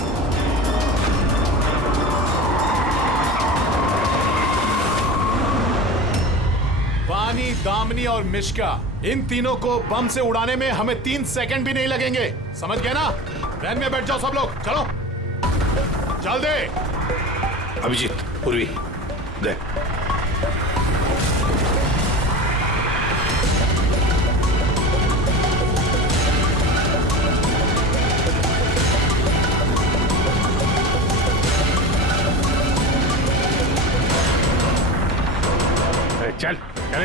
वानी, दामिनी और मिश्का, इन तीनों को बम से उड़ाने में हमें 3 सेकंड भी नहीं लगेंगे। समझ गए ना? वैन में बैठ जाओ सब लोग, चलो चल दे। अभिजीत, पूर्वी, दे।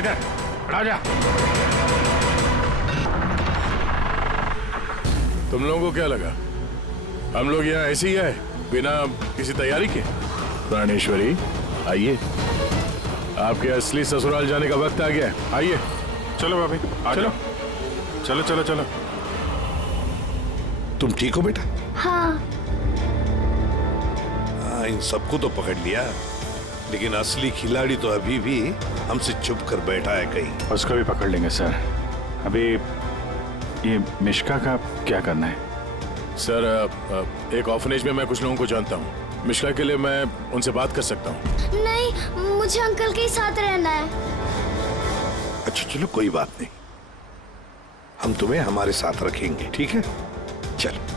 इधर, खड़ा जा। तुम लोगों को क्या लगा हम लोग यहाँ ऐसे ही आए बिना किसी तैयारी के? प्राणेश्वरी आइए, आपके असली ससुराल जाने का वक्त आ गया है। आइए। चलो भाभी, चलो चलो चलो चलो। तुम ठीक हो बेटा? हाँ। इन सबको तो पकड़ लिया, लेकिन असली खिलाड़ी तो अभी भी हमसे छुप कर बैठा है कहीं। उसको भी पकड़ लेंगे सर। अभी ये मिश्का का क्या करना है? सर एक ऑर्फनेज में मैं कुछ लोगों को जानता हूँ। मिश्का के लिए मैं उनसे बात कर सकता हूँ। नहीं, मुझे अंकल के साथ रहना है। अच्छा चलो कोई बात नहीं, हम तुम्हें हमारे साथ रखेंगे, ठीक है? चलो।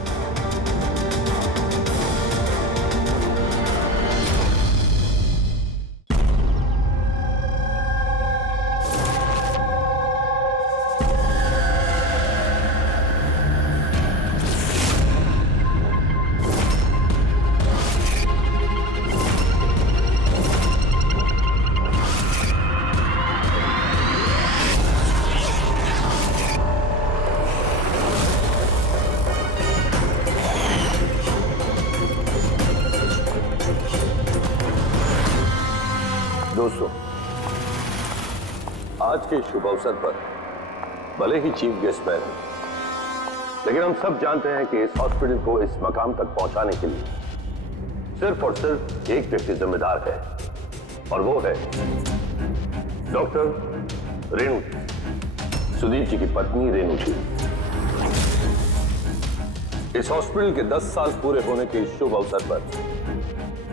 दोस्तों, आज के शुभ अवसर पर भले ही चीफ गेस्ट मैं हूं, लेकिन हम सब जानते हैं कि इस हॉस्पिटल को इस मकाम तक पहुंचाने के लिए सिर्फ और सिर्फ एक व्यक्ति जिम्मेदार है, और वो है डॉक्टर रेणु जी, सुदीप जी की पत्नी रेणु जी। इस हॉस्पिटल के 10 साल पूरे होने के इस शुभ अवसर पर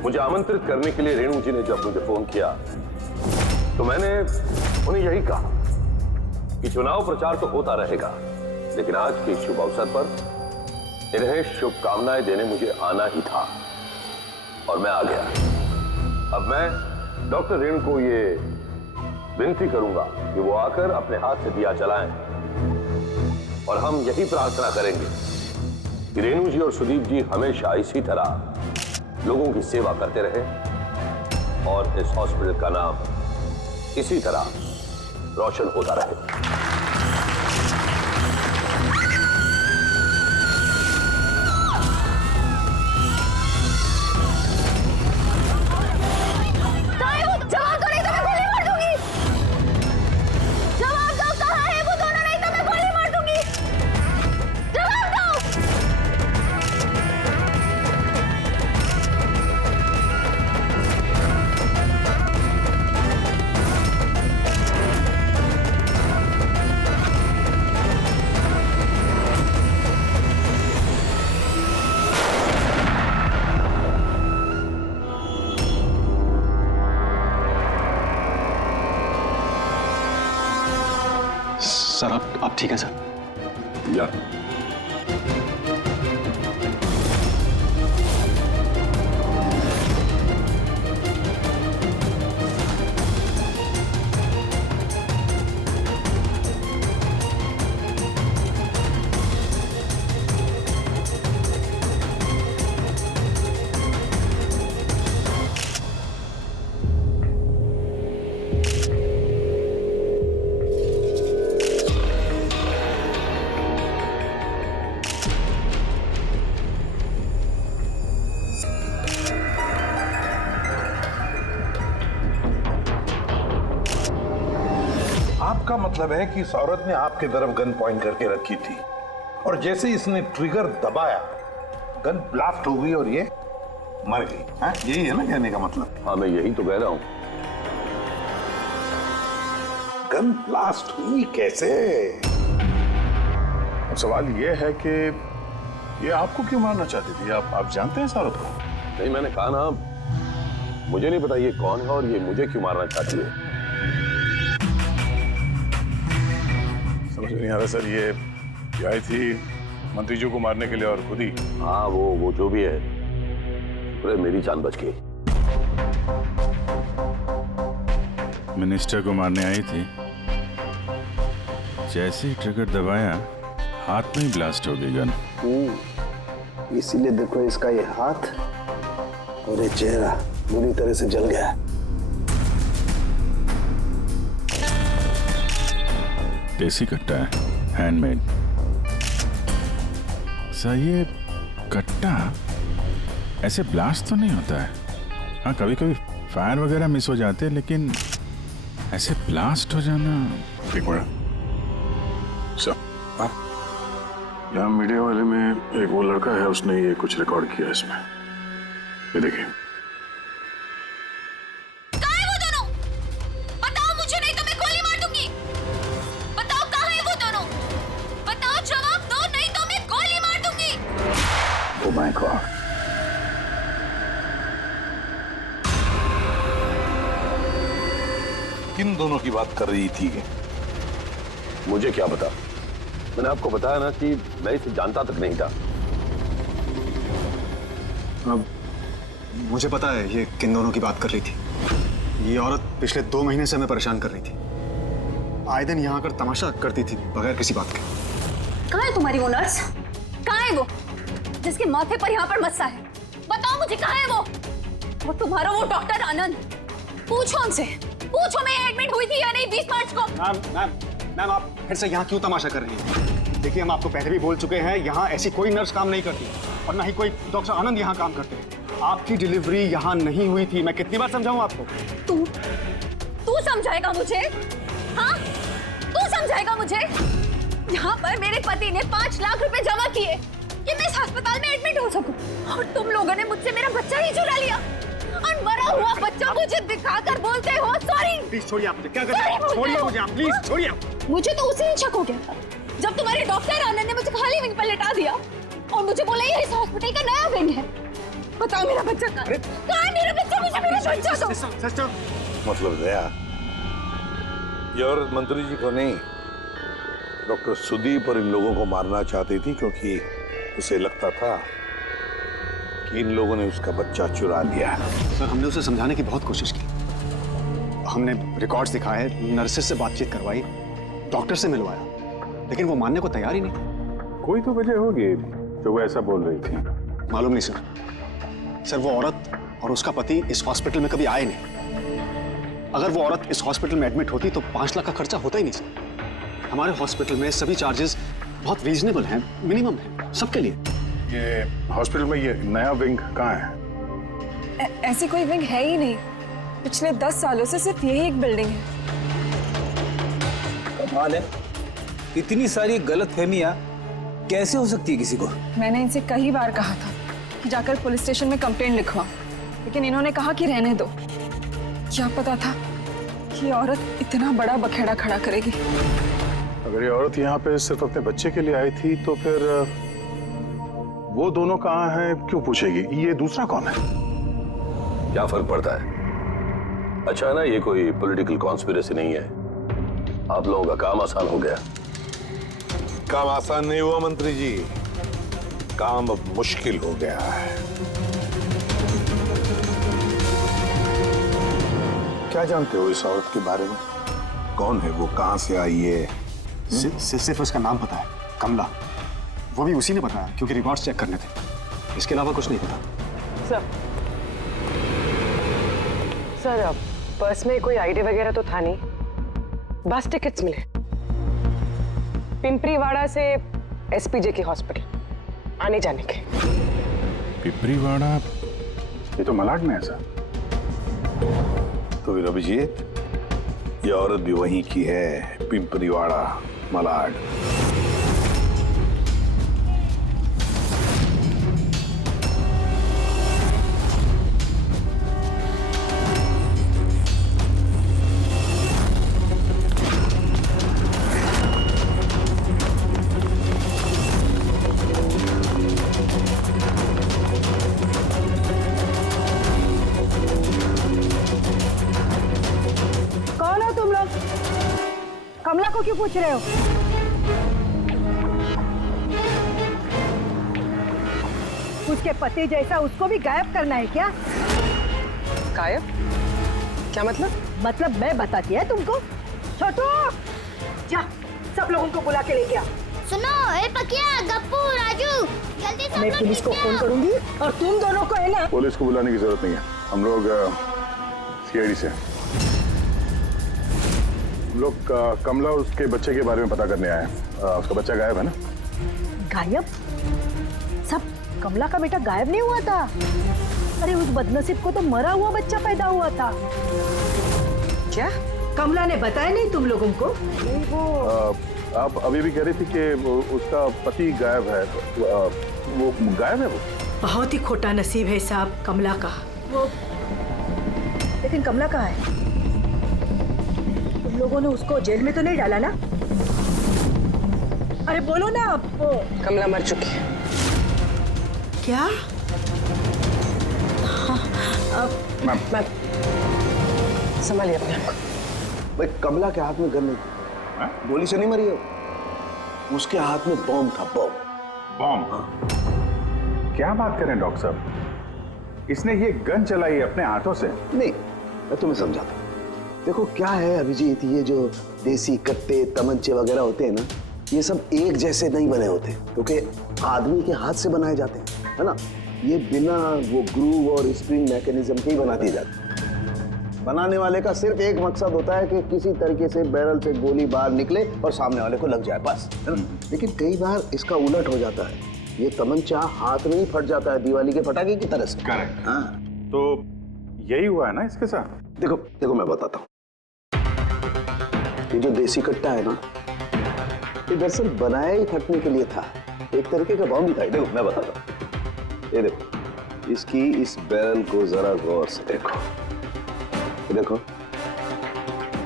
मुझे आमंत्रित करने के लिए रेणु जी ने जब मुझे फोन किया तो मैंने उन्हें यही कहा कि चुनाव प्रचार तो होता रहेगा, लेकिन आज के शुभ अवसर पर इन्हें शुभकामनाएं देने मुझे आना ही था, और मैं आ गया। अब मैं डॉक्टर रेणु को ये विनती करूंगा कि वो आकर अपने हाथ से दिया जलाएं, और हम यही प्रार्थना करेंगे कि रेणु जी और सुदीप जी हमेशा इसी तरह लोगों की सेवा करते रहे और इस हॉस्पिटल का नाम इसी तरह रोशन होता रहे। जवाब दो, नहीं तो मैं गोली मार दूंगी। जवाब दो, कहाँ है वो दोनों, नहीं तो मैं गोली मार दूंगी। जवाब दो। सर आप ठीक है सर? या आपका मतलब है कि इस औरत ने आपके तरफ गन पॉइंट करके रखी थी, और जैसे इसने ट्रिगर दबाया गन ब्लास्ट हो गई और ये मर गई। हाँ, यही है ना कहने का मतलब? हाँ, मैं यही तो कह रहा हूं। गन ब्लास्ट हुई कैसे? अब सवाल ये है कि ये आपको क्यों मारना चाहती थी? आप जानते हैं इस औरत को? नहीं, मैंने कहा ना, मुझे नहीं पता ये कौन है और ये मुझे क्यों मारना चाहती है। समझ नहीं आ रहा सर। ये आई थी मंत्री जी को मारने के लिए और खुद ही। हाँ, वो जो भी है, अरे मेरी जान बच गई। मिनिस्टर को मारने आई थी, जैसे ही ट्रिगर दबाया हाथ में ही ब्लास्ट हो गई गन। इसीलिए देखो इसका ये हाथ और ये चेहरा बुरी तरह से जल गया है। देसी कट्टा है, हैंडमेड। सर ये कट्टा ऐसे ब्लास्ट तो नहीं होता है। हाँ, कभी कभी फायर वगैरह मिस हो जाते हैं, लेकिन ऐसे ब्लास्ट हो जाना। एक मिनट सर, यहाँ मीडिया वाले में एक वो लड़का है, उसने ये कुछ रिकॉर्ड किया इसमें, ये देखिए। कहाँ है वो दोनों? बताओ मुझे, नहीं तो मैं गोली मार दूंगी। बताओ कहाँ है वो दोनों? बताओ, जवाब दो, नहीं तो मैं गोली मार दूंगी। ओह माय गॉड, किन दोनों की बात कर रही थी? मुझे क्या पता, मैंने आपको बताया ना कि मैं इसे जानता तक नहीं था। अब मुझे पता है ये किन दोनों की बात कर रही थी। ये औरत पिछले 2 महीने से हमें परेशान कर रही थी। आए दिन यहाँ आकर तमाशा करती थी बगैर किसी बात के। कहाँ है तुम्हारी वो नर्स? कहाँ है वो जिसके माथे पर यहाँ पर मस्सा है? बताओ मुझे, कहाँ है वो? और तुम्हारा वो डॉक्टर आनंद, पूछो उनसे, पूछो मैं एडमिट हुई थी या नहीं 20 मार्च को। मैम आप फिर से यहाँ क्यों तमाशा कर रही हैं? देखिए, हम आपको पहले भी बोल चुके हैं, यहाँ ऐसी कोई नर्स काम नहीं करती और ना ही कोई डॉक्टर आनंद यहाँ काम करते हैं। आपकी डिलीवरी यहाँ नहीं हुई थी। मैं कितनी बार समझाऊं आपको? तू समझाएगा मुझे? हाँ, तू समझाएगा मुझे? यहाँ पर मेरे पति ने 5 लाख रुपए जमा किए कि मैं इस अस्पताल में एडमिट हो सकूं, और तुम लोगों ने मुझसे मेरा बच्चा ही चुरा लिया और मरा हुआ बच्चा मुझे दिखाकर बोलते हो सॉरी। प्लीज छोड़िए, आप मुझे क्या कर रहे हैं? छोड़िए मुझे, आप प्लीज छोड़िए। मुझे तो उसी दिन शक हो गया था जब तुम्हारे डॉक्टर आनंद ने मुझे खाली विंग पर लेटा दिया और मुझे बोला ये इस हॉस्पिटल का नया विंग है। बताओ मेरा बच्चा कहाँ है? मेरा बच्चा, मुझे मेरा बच्चा दो। मतलब दया, ये औरत मंत्री जी को नहीं, डॉक्टर सुदीप और इन लोगों को मारना चाहती थी, क्योंकि उसे लगता था कि इन लोगों ने उसका बच्चा चुरा लिया। सर, हमने उसे समझाने की बहुत कोशिश की। हमने रिकॉर्ड्स दिखाए, नर्सेस से बातचीत करवाई, डॉक्टर से मिलवाया, लेकिन वो मानने को तैयार ही नहीं। कोई तो वजह होगी जो वो ऐसा बोल रही थी। मालूम नहीं सर, वो औरत और उसका पति इस हॉस्पिटल में कभी आए नहीं। अगर वो औरत इस हॉस्पिटल में एडमिट होती तो 5 लाख का खर्चा होता ही नहीं सर। हमारे हॉस्पिटल में सभी चार्जेस बहुत रीजनेबल हैं, मिनिमम है सबके लिए। ये हॉस्पिटल में ये नया विंग कहाँ है? ऐसी कोई विंग है ही नहीं। पिछले 10 सालों से सिर्फ यही एक बिल्डिंग है। कमाल है, इतनी सारी गलतफहमियां कैसे हो सकती है किसी को? मैंने इनसे कई बार कहा था कि जाकर पुलिस स्टेशन में कंप्लेंट लिखवा, लेकिन इन्होंने कहा कि रहने दो। क्या पता था कि औरत इतना बड़ा बखेड़ा खड़ा करेगी। अगर ये औरत यहाँ पे सिर्फ अपने बच्चे के लिए आई थी तो फिर वो दोनों कहाँ हैं क्यों पूछेगी? ये दूसरा कौन है? क्या फर्क पड़ता है? अच्छा ना, ये कोई पॉलिटिकल कॉन्स्पिरेसी नहीं है। आप लोगों का काम आसान हो गया। काम आसान नहीं हुआ मंत्री जी, काम अब मुश्किल हो गया है। क्या जानते हो इस औरत के बारे में? कौन है वो, कहां से आई है? सिर्फ उसका नाम पता है, कमला। वो भी उसी ने बताया क्योंकि रिकॉर्ड्स चेक करने थे। इसके अलावा कुछ नहीं पता। सर, पर्स में कोई आईडी वगैरह तो था नहीं, बस टिकट्स मिले पिंपरीवाड़ा से एसपीजे के हॉस्पिटल आने जाने के। पिंपरीवाड़ा, ये तो मलाड में है सर। तो फिर अभिजीत, ये औरत भी वहीं की है, पिंपरीवाड़ा, मलाड। कमला को क्यों पूछ रहे हो? उसके पति जैसा उसको भी गायब करना है क्या? गायब? क्या मतलब? मतलब मैं बताती है तुमको। छोटू, जा सब लोगों को बुला के लेके आ। सुनो, ए पकिया, गप्पू, राजू, जल्दी सब मैं लोग पुलिस को नीचे फोन आओ। करूंगी और तुम दोनों को है ना। पुलिस को बुलाने की जरूरत नहीं है, हम लोग सीआईडी से। लोग कमला और उसके बच्चे के बारे में पता करने आए हैं। उसका बच्चा गायब है ना? गायब? सब कमला का बेटा गायब नहीं हुआ था? अरे उस बदनसीब को तो मरा हुआ बच्चा पैदा हुआ था। क्या कमला ने बताया नहीं तुम लोगों को? नहीं वो आप अभी भी कह रही थी कि उसका पति गायब है। वो गायब है? वो बहुत ही खोटा नसीब है साहब कमला का। वो लेकिन कमला कहाँ है? तुम लोगों ने उसको जेल में तो नहीं डाला ना? अरे बोलो ना आप। कमला मर चुकी है। क्या? मैम संभालिए अपने आप को। भाई कमला के हाथ में गन नहीं थी, गोली से नहीं मरी है, उसके हाथ में बॉम्ब था। बॉम्ब? क्या बात करें डॉक्टर साहब, इसने ये गन चलाई अपने हाथों से? नहीं, मैं तुम्हें समझाता हूँ। देखो क्या है अभिजीत, ये जो देसी कट्टे तमंचे वगैरह होते हैं ना, ये सब एक जैसे नहीं बने होते, क्योंकि आदमी के हाथ से बनाए जाते हैं, है ना। ये बिना वो ग्रूव और स्प्रिंग मैकेनिज्म के ही बना दिए जाते हैं। बनाने वाले का सिर्फ एक मकसद होता है कि किसी तरीके से बैरल से गोली बाहर निकले और सामने वाले को लग जाए, बस, है ना। लेकिन कई बार इसका उलट हो जाता है, ये तमंचा हाथ में ही फट जाता है दिवाली के पटाखे की तरह से। करेक्ट। हाँ, तो यही हुआ है ना इसके साथ? देखो मैं बताता हूँ। ये जो देसी कट्टा है ना, ये दरअसल बनाया ही फटने के लिए था, एक तरीके का बॉम्ब ही था। देखो मैं बताता हूँ, ये देखो, इसकी इस बैरल को जरा गौर से देखो। ये देखो,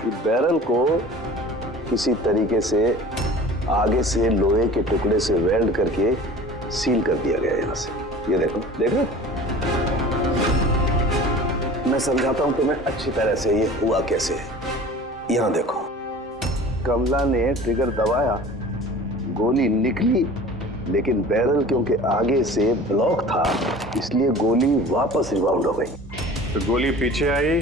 ये बैरल को किसी तरीके से आगे से लोहे के टुकड़े से वेल्ड करके सील कर दिया गया है यहाँ से। ये देखो, देखो मैं समझाता हूँ तुम्हें अच्छी तरह से ये हुआ कैसे है। यहाँ देखो, कमला ने ट्रिगर दबाया, गोली निकली, लेकिन बैरल क्योंकि आगे से ब्लॉक था, इसलिए गोली वापस रिबाउंड हो गई। तो गोली पीछे आई,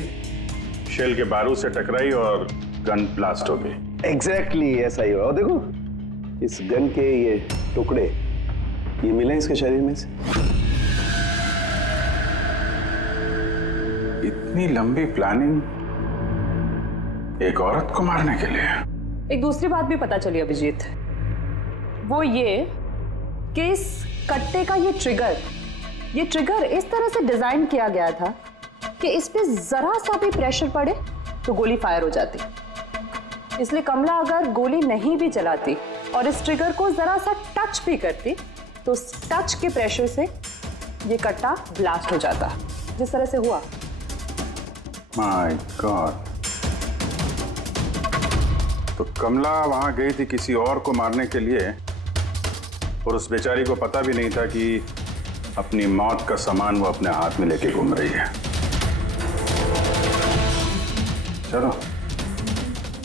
शेल के बारूद से टकराई और गन ब्लास्ट हो गई। एग्जैक्टली ऐसा ही हुआ। और देखो, इस गन के ये टुकड़े ये मिले इसके शरीर में से। इतनी लंबी प्लानिंग एक औरत को मारने के लिए। एक दूसरी बात भी पता चली अभिजीत, वो ये कि इस कट्टे का ये ट्रिगर इस तरह से डिजाइन किया गया था कि इस पे जरा सा भी प्रेशर पड़े तो गोली फायर हो जाती। इसलिए कमला अगर गोली नहीं भी चलाती और इस ट्रिगर को जरा सा टच भी करती तो उस टच के प्रेशर से ये कट्टा ब्लास्ट हो जाता, जिस तरह से हुआ। My God. तो कमला वहां गई थी किसी और को मारने के लिए, और उस बेचारी को पता भी नहीं था कि अपनी मौत का सामान वो अपने हाथ में लेके घूम रही है। चलो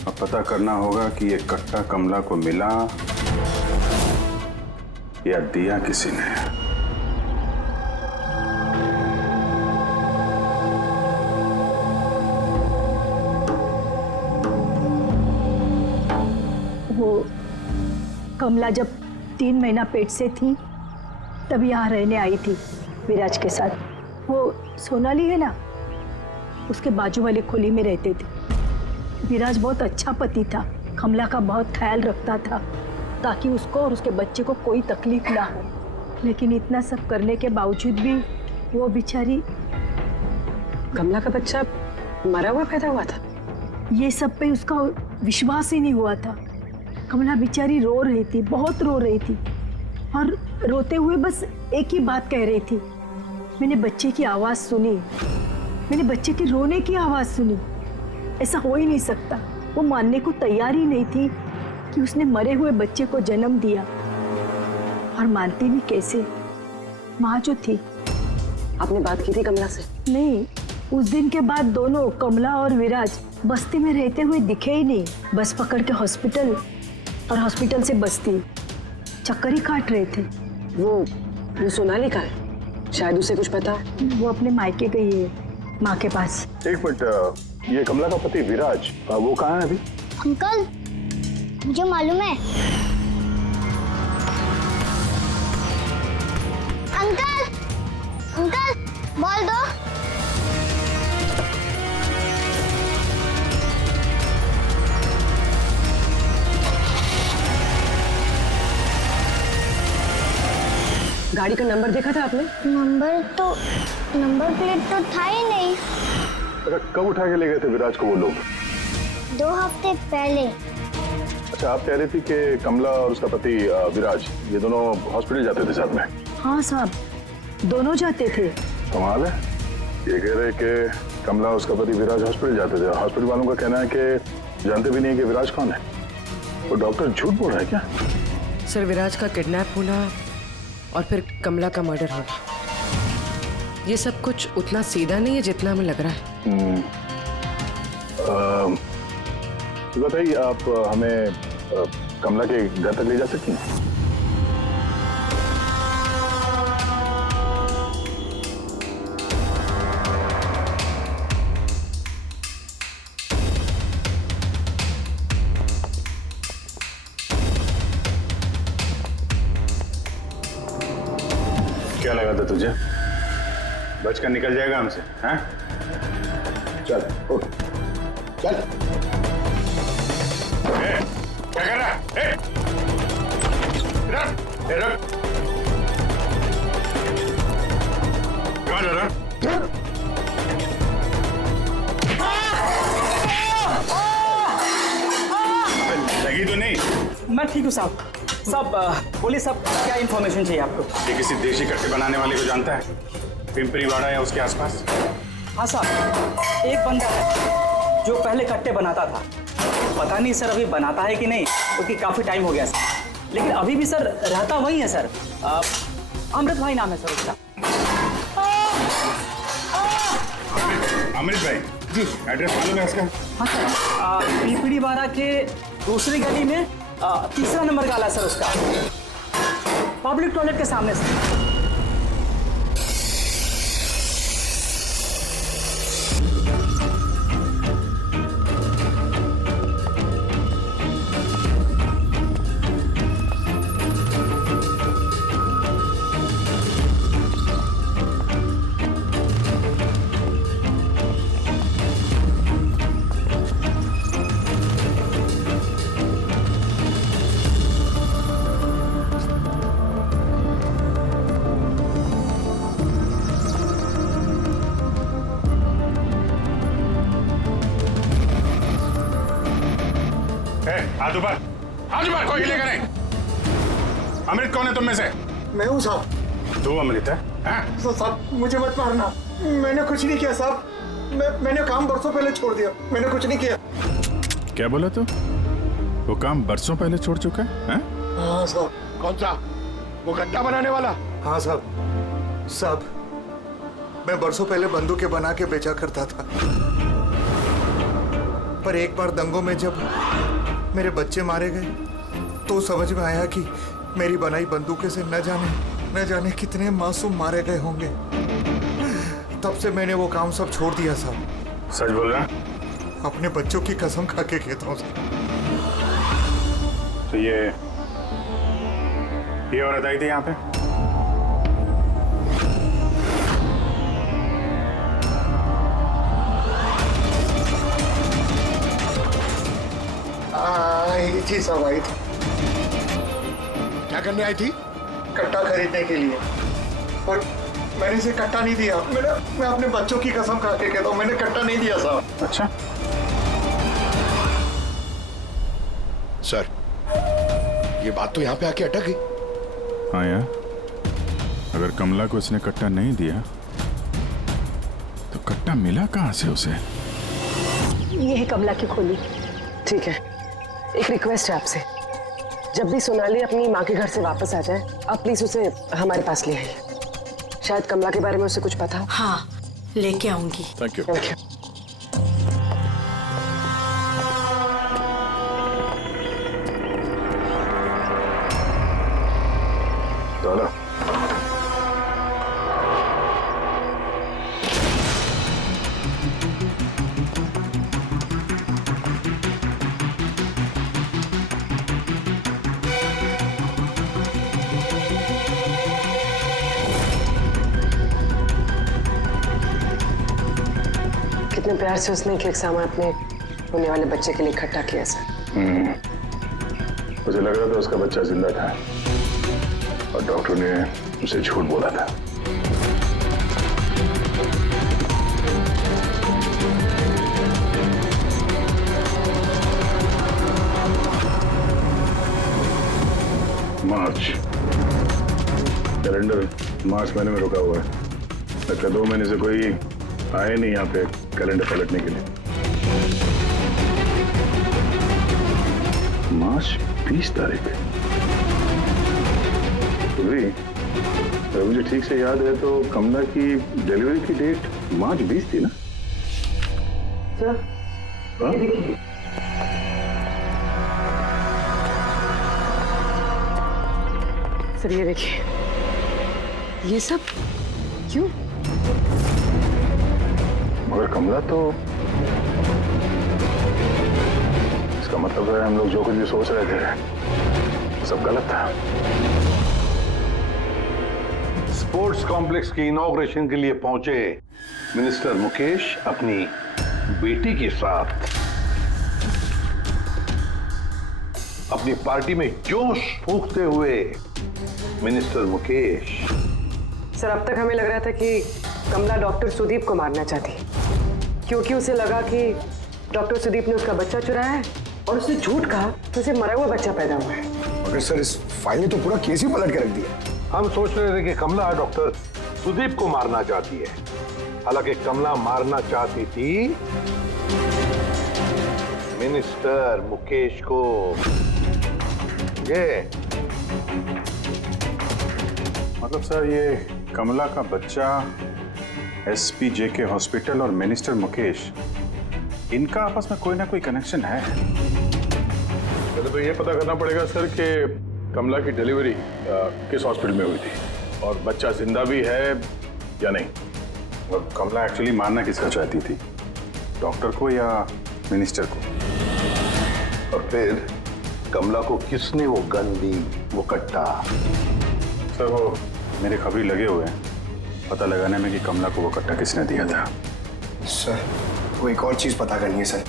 अब पता करना होगा कि ये कट्टा कमला को मिला या दिया किसी ने। वो कमला जब 3 महीना पेट से थी तब यहाँ रहने आई थी विराज के साथ। वो सोनाली है ना, उसके बाजू वाली खोली में रहते थे। विराज बहुत अच्छा पति था, कमला का बहुत ख्याल रखता था ताकि उसको और उसके बच्चे को कोई तकलीफ ना हो। लेकिन इतना सब करने के बावजूद भी वो बेचारी। कमला का बच्चा मरा हुआ पैदा हुआ था? ये सब पे उसका विश्वास ही नहीं हुआ था। कमला बेचारी रो रही थी, बहुत रो रही थी, और रोते हुए बस एक ही बात कह रही थी, मैंने बच्चे की आवाज़ सुनी, मैंने बच्चे के रोने की आवाज़ सुनी। ऐसा हो ही नहीं सकता। वो मानने को तैयार ही नहीं थी कि उसने मरे हुए बच्चे को जन्म दिया, और मानती भी कैसे। माँ जो थी। आपने बात की थी कमला से? नहीं, उस दिन के बाद दोनों, कमला और विराज, बस्ती में रहते हुए दिखे ही नहीं। बस पकड़ के हॉस्पिटल, और हॉस्पिटल से बस्ती, चक्कर ही काट रहे थे। वो सोनाली का है, शायद उसे कुछ पता। वो अपने मायके गई है, माँ के पास। एक मिनट, ये कमला का पति विराज, वो कहाँ है अभी? अंकल, मुझे मालूम है। अंकल, अंकल, बॉल दो। गाड़ी का नंबर देखा था आपने? नंबर प्लेट तो था ही नहीं। अच्छा, कब उठा के ले गए थे विराज को वो लोग? 2 हफ्ते पहले। अच्छा, आप कह रही थी कि कमला और उसका पति विराज ये दोनों हॉस्पिटल जाते थे साथ में? हाँ साहब, दोनों जाते थे। कमाल है, ये कह रहे कि कमला और उसका पति विराज हॉस्पिटल जाते थे और हॉस्पिटल वालों का कहना है कि जानते भी नहीं कि विराज कौन है। वो डॉक्टर झूठ बोल रहा है क्या? सर, विराज का किडनैप होना और फिर कमला का मर्डर होना, ये सब कुछ उतना सीधा नहीं है जितना हमें लग रहा है। बताइए, आप हमें कमला के घर तक ले जा सकती हैं? क्या लगा था तुझे? बचकर निकल जाएगा हमसे? हैं? चल उठ, चल। क्या कर रहा है? रख। कहाँ जा रहा? लगी तो नहीं? मैं ठीक हूँ साहब। बोलिए साहब, क्या इन्फॉर्मेशन चाहिए आपको? ये किसी देशी कट्टे बनाने वाले को जानता है? पिंपरीवाड़ा या उसके आसपास? हाँ साहब, एक बंदा है जो पहले कट्टे बनाता था। पता नहीं सर अभी बनाता है कि नहीं, क्योंकि काफी टाइम हो गया सर। लेकिन अभी भी सर रहता वही है सर। अमृत भाई नाम है सर उसका। अमृत भाई जी, एड्रेस मालूम है उसका? हाँ सर, पिंपरीवाड़ा के दूसरी गली में 3रा नंबर गाला सर उसका, पब्लिक टॉयलेट के सामने सर। हाथ ऊपर, कोई हिलेगा नहीं। अमृत कौन है तुम में से? मैं हूँ साहब। तू अमृत है? साहब मुझे मत मारना, मैंने कुछ नहीं किया साहब। मैंने काम बरसों पहले छोड़ दिया, मैंने कुछ नहीं किया। क्या बोला तू? वो काम बरसों पहले छोड़ चुका है? हाँ साहब। कौन सा? वो गड्ढा बनाने वाला? हाँ साहब, मैं बरसों पहले बंदूकें बना के बेचा करता था। पर एक बार दंगों में जब मेरे बच्चे मारे गए तो समझ में आया कि मेरी बनाई बंदूकें से न जाने कितने मासूम मारे गए होंगे। तब से मैंने वो काम सब छोड़ दिया साहब। सच बोल रहा? अपने बच्चों की कसम खा के कहता हूँ। तो ये औरत आई थी यहाँ पे? जी साहब, आई थी। क्या करने आई थी? कट्टा खरीदने के लिए। और मैंने इसे कट्टा नहीं दिया। मैं अपने बच्चों की कसम खा के कहता हूँ, मैंने कट्टा नहीं दिया साहब। अच्छा सर, ये बात तो यहाँ पे आके अटक गई। हाँ यार, अगर कमला को इसने कट्टा नहीं दिया तो कट्टा मिला कहाँ से उसे? ये है कमला की खोली। ठीक है, एक रिक्वेस्ट है आपसे, जब भी सोनाली अपनी माँ के घर से वापस आ जाए, आप प्लीज उसे हमारे पास ले आइए। शायद कमला के बारे में उसे कुछ पता हो। हाँ, लेके आऊंगी। Thank you. कितने प्यार से उसने एक सामान अपने होने वाले बच्चे के लिए इकट्ठा किया सर। उसे लग रहा था उसका बच्चा जिंदा था, और डॉक्टर ने उसे झूठ बोला था। मार्च कैलेंडर मार्च महीने में रुका हुआ है। लगता 2 महीने से कोई आए नहीं यहाँ पे कैलेंडर पलटने के लिए। मार्च 20 तारीख। अगर मुझे ठीक से याद है तो कमला की डिलीवरी की डेट मार्च 20 थी ना? सर हाँ? सर ये देखिए, ये सब क्यों? मगर कमला तो, इसका मतलब है हम लोग जो कुछ भी सोच रहे थे सब गलत था। स्पोर्ट्स कॉम्प्लेक्स की इनॉग्रेशन के लिए पहुंचे मिनिस्टर मुकेश अपनी बेटी के साथ अपनी पार्टी में जोश फूंकते हुए मिनिस्टर मुकेश। सर अब तक हमें लग रहा था कि कमला डॉक्टर सुदीप को मारना चाहती, क्योंकि उसे लगा कि डॉक्टर सुदीप ने उसका बच्चा चुराया है और उसने झूठ कहा तो उसे मरा हुआ बच्चा पैदा हुआ है। मगर सर इस फाइल ने तो पूरा केस ही पलट के रख दिया। हम सोच रहे थे कि कमला डॉक्टर सुदीप को मारना चाहती है, हालांकि कमला मारना चाहती थी मिनिस्टर मुकेश को। ये मतलब सर ये कमला का बच्चा एसपीजे के हॉस्पिटल और मिनिस्टर मुकेश, इनका आपस में कोई ना कोई कनेक्शन है। पहले तो ये पता करना पड़ेगा सर कि कमला की डिलीवरी किस हॉस्पिटल में हुई थी और बच्चा जिंदा भी है या नहीं। और कमला एक्चुअली मारना किसका चाहती थी, डॉक्टर को या मिनिस्टर को? और फिर कमला को किसने वो गन दी, वो कट्टा? सर वो मेरे खबरी लगे हुए हैं पता लगाने में कि कमला को वो कट्टा किसने दिया था। सर वो एक और चीज पता करनी है सर,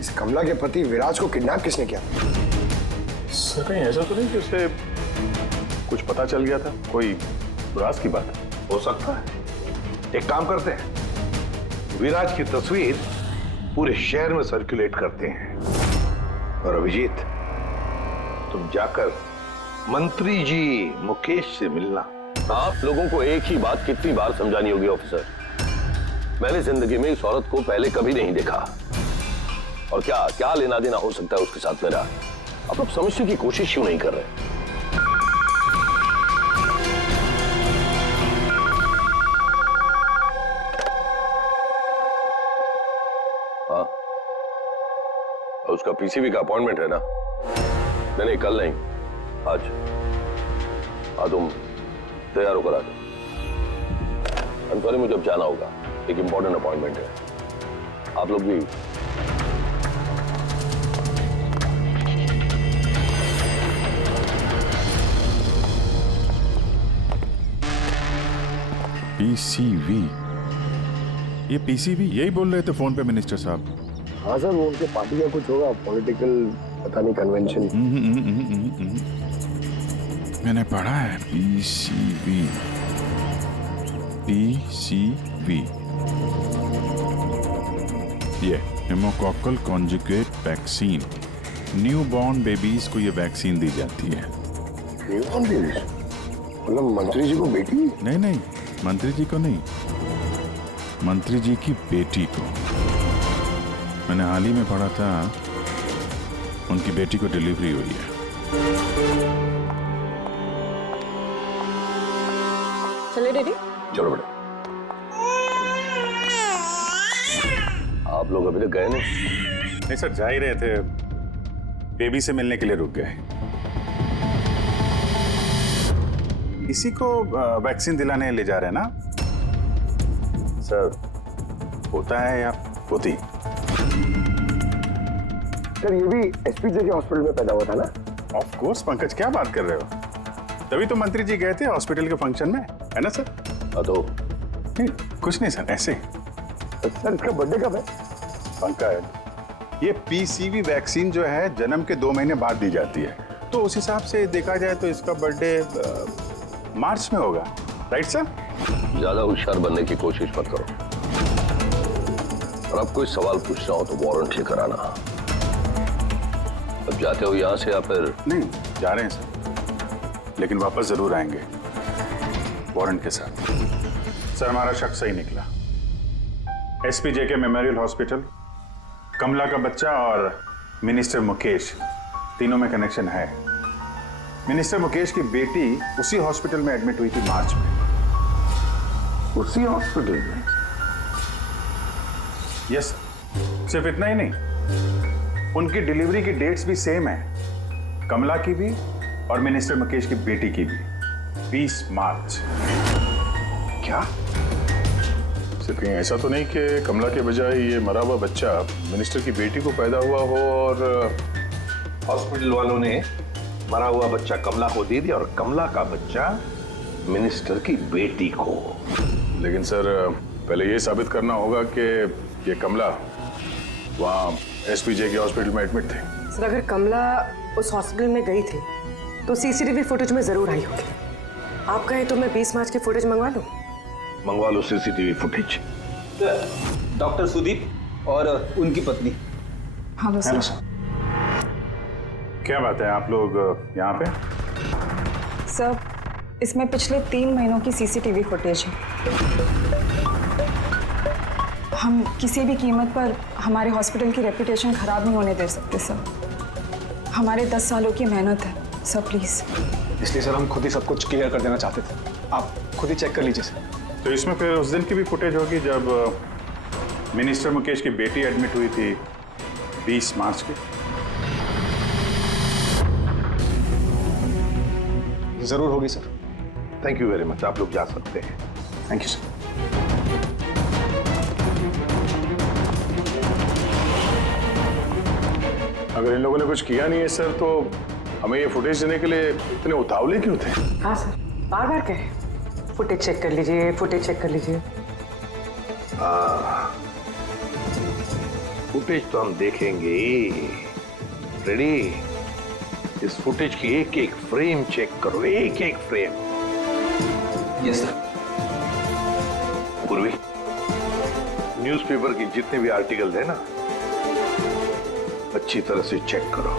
इस कमला के पति विराज को किडनैप किसने किया? सर कहीं ऐसा तो नहीं कि उसे कुछ पता चल गया था, कोई राज की बात? हो सकता है। एक काम करते हैं, विराज की तस्वीर पूरे शहर में सर्कुलेट करते हैं और अभिजीत तुम जाकर मंत्री जी मुकेश से मिलना। आप लोगों को एक ही बात कितनी बार समझानी होगी ऑफिसर? मैंने जिंदगी में इस औरत को पहले कभी नहीं देखा और क्या क्या लेना देना हो सकता है उसके साथ मेरा? आप लोग समझने की कोशिश क्यों नहीं कर रहे? हाँ, उसका पीसीबी का अपॉइंटमेंट है ना? नहीं कल नहीं, आज। हाँ तुम तैयार होकर आ जाओ। I'm sorry, मुझे अब जाना होगा, एक इंपॉर्टेंट अपॉइंटमेंट है। आप लोग भी पीसीवी, ये पीसीवी यही बोल रहे थे फोन पे मिनिस्टर साहब। हाँ सर वो उनके पार्टी का कुछ होगा, पॉलिटिकल पता नहीं कन्वेंशन। मैंने पढ़ा है पीसीवी, पीसीवी ये pneumococcal conjugate vaccine, new born babies को ये वैक्सीन दी जाती है। New born babies? मतलब मंत्री जी को बेटी? नहीं नहीं, मंत्री जी को नहीं, मंत्री जी की बेटी को। मैंने हाल ही में पढ़ा था उनकी बेटी को डिलीवरी हुई है। चले डैडी? चलो बेटा। आप लोग अभी तक गए नहीं सर, जा ही रहे थे, बेबी से मिलने के लिए रुक गए। इसी को वैक्सीन दिलाने ले जा रहे हैं ना सर? होता है या होती? सर ये भी एसपीजे के हॉस्पिटल में पैदा हुआ था ना? ऑफ कोर्स पंकज, क्या बात कर रहे हो? तभी तो मंत्री जी गए थे हॉस्पिटल के फंक्शन में, है ना सर? तो नहीं कुछ नहीं सर, ऐसे। सर इसका बर्थडे कब है? पंकज, ये पीसीवी वैक्सीन जो है जन्म के 2 महीने बाद दी जाती है, तो उस हिसाब से देखा जाए तो इसका बर्थडे मार्च में होगा, राइट सर? ज्यादा होशियार बनने की कोशिश मत करो। और अब कोई सवाल पूछना हो तो वारंट लेकर आना। अब जाते हो यहां से या फिर? नहीं, जा रहे हैं सर, लेकिन वापस जरूर आएंगे वारंट के साथ। सर, हमारा शक सही निकला। एसपीजे के मेमोरियल हॉस्पिटल, कमला का बच्चा और मिनिस्टर मुकेश, तीनों में कनेक्शन है। मिनिस्टर मुकेश की बेटी उसी हॉस्पिटल में एडमिट हुई थी मार्च में। उसी हॉस्पिटल में? यस, सिर्फ इतना ही नहीं, उनकी डिलीवरी की डेट्स भी सेम है, कमला की भी और मिनिस्टर मुकेश की बेटी की भी, 20 मार्च। क्या? सिर्फ कहीं ऐसा तो नहीं कि कमला के बजाय ये मरा हुआ बच्चा मिनिस्टर की बेटी को पैदा हुआ हो और हॉस्पिटल वालों ने मरा हुआ बच्चा कमला को दे दिया और कमला का बच्चा मिनिस्टर की बेटी को? लेकिन सर, पहले ये साबित करना होगा कि ये कमला वहाँ एसपीजे के हॉस्पिटल में एडमिट थे। सर, अगर कमला उस हॉस्पिटल में गई थी तो सीसीटीवी फुटेज में जरूर आई होगी। आप कहें तो मैं 20 मार्च की फुटेज मंगवा लूं? मंगवा लो सीसीटीवी फुटेज। डॉक्टर सुदीप और उनकी पत्नी। Hello sir. क्या बात है, आप लोग यहाँ पे? सर, इसमें पिछले 3 महीनों की सीसीटीवी फुटेज है। हम किसी भी कीमत पर हमारे हॉस्पिटल की रेपुटेशन खराब नहीं होने दे सकते सर। हमारे 10 सालों की मेहनत है सर, प्लीज। इसलिए सर हम खुद ही सब कुछ क्लियर कर देना चाहते थे, आप खुद ही चेक कर लीजिए सर। तो इसमें फिर उस दिन की भी फुटेज होगी जब मिनिस्टर मुकेश की बेटी एडमिट हुई थी 20 मार्च की? जरूर होगी sir. Thank you very much, आप लोग जा सकते हैं। Thank you sir. अगर इन लोगों ने कुछ किया नहीं है सर, तो हमें ये फुटेज देने के लिए इतने उतावले क्यों थे? हाँ सर, बार बार कहें फुटेज चेक कर लीजिए, फुटेज चेक कर लीजिए। फुटेज तो हम देखेंगे। रेडी? इस फुटेज की एक एक फ्रेम चेक करो, एक एक फ्रेम। Yes sir. पूर्वी, न्यूज़पेपर की जितने भी आर्टिकल है ना, अच्छी तरह से चेक करो।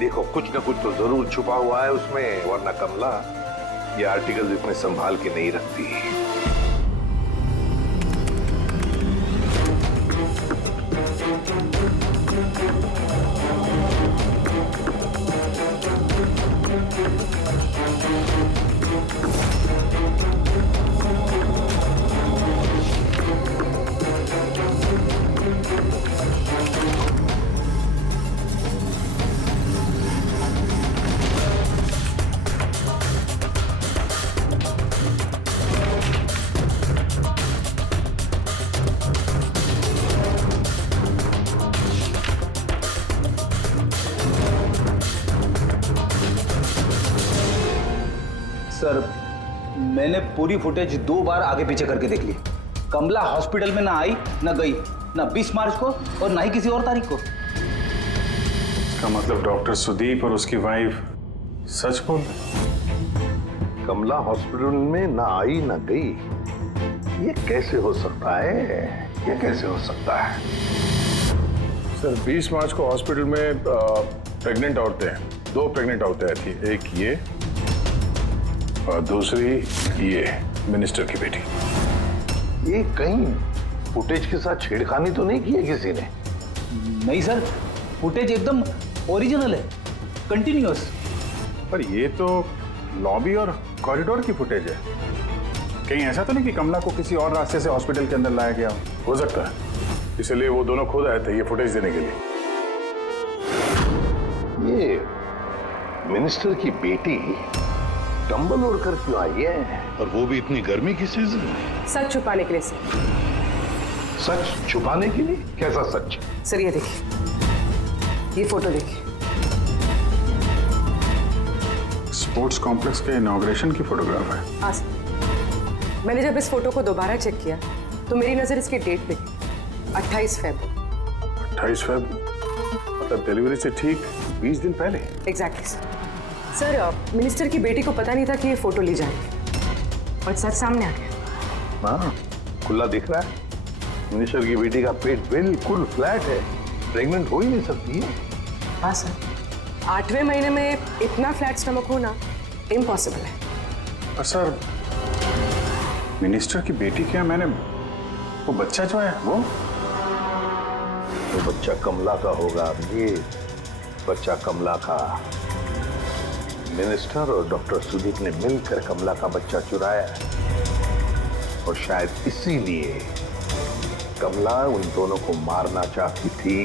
देखो, कुछ ना कुछ तो जरूर छुपा हुआ है उसमें, वरना कमला ये आर्टिकल इतने संभाल के नहीं रखती। सर, मैंने पूरी फुटेज 2 बार आगे पीछे करके देख ली। कमला हॉस्पिटल में ना आई, ना गई, ना 20 मार्च को और ना ही किसी और तारीख को। इसका मतलब डॉक्टर सुदीप और उसकी वाइफ सच बोल? कमला हॉस्पिटल में ना आई ना गई, ये कैसे हो सकता है? ये कैसे हो सकता है? सर, 20 मार्च को हॉस्पिटल में प्रेग्नेंट औरतें, 2 प्रेग्नेंट औरतें आई थी, एक ये और दूसरी ये मिनिस्टर की बेटी। ये कहीं फुटेज के साथ छेड़खानी तो नहीं की है किसी ने? नहीं सर, फुटेज एकदम ओरिजिनल है, कंटिन्यूअस। पर ये तो लॉबी और कॉरिडोर की फुटेज है। कहीं ऐसा तो नहीं कि कमला को किसी और रास्ते से हॉस्पिटल के अंदर लाया गया हो सकता है, इसलिए वो दोनों खुद आए थे ये फुटेज देने के लिए। ये मिनिस्टर की बेटी कंबल ओढ़ कर क्यों आई है? और वो भी इतनी गर्मी की सीजन में? सच छुपाने के लिए सर। सच छुपाने के लिए? कैसा सच? सर, ये देखिए, ये फोटो देखिए। स्पोर्ट्स कॉम्प्लेक्स के इनॉग्रेशन की फोटोग्राफ है। हाँ सर, मैंने जब इस फोटो को दोबारा चेक किया तो मेरी नजर इसकी डेट पे गई, 28 फेब। 28 फेब मतलब डिलीवरी से ठीक 20 दिन पहले? Exactly sir. सर मिनिस्टर की बेटी को पता नहीं था कि ये फोटो ली जाएगी और सच सामने आ गया। हाँ, खुला दिख रहा है। मिनिस्टर की बेटी का पेट बिल्कुल फ्लैट है, प्रेग्नेंट हो ही नहीं सकती है। हाँ सर, 8वें महीने में इतना फ्लैट स्टमक होना इम्पॉसिबल है। और सर, मिनिस्टर की बेटी क्या, मैंने वो बच्चा जो है वो बच्चा कमला का होगा। ये बच्चा कमला का। मिनिस्टर और डॉक्टर सुदीप ने मिलकर कमला का बच्चा चुराया और शायद इसीलिए कमला उन दोनों को मारना चाहती थी।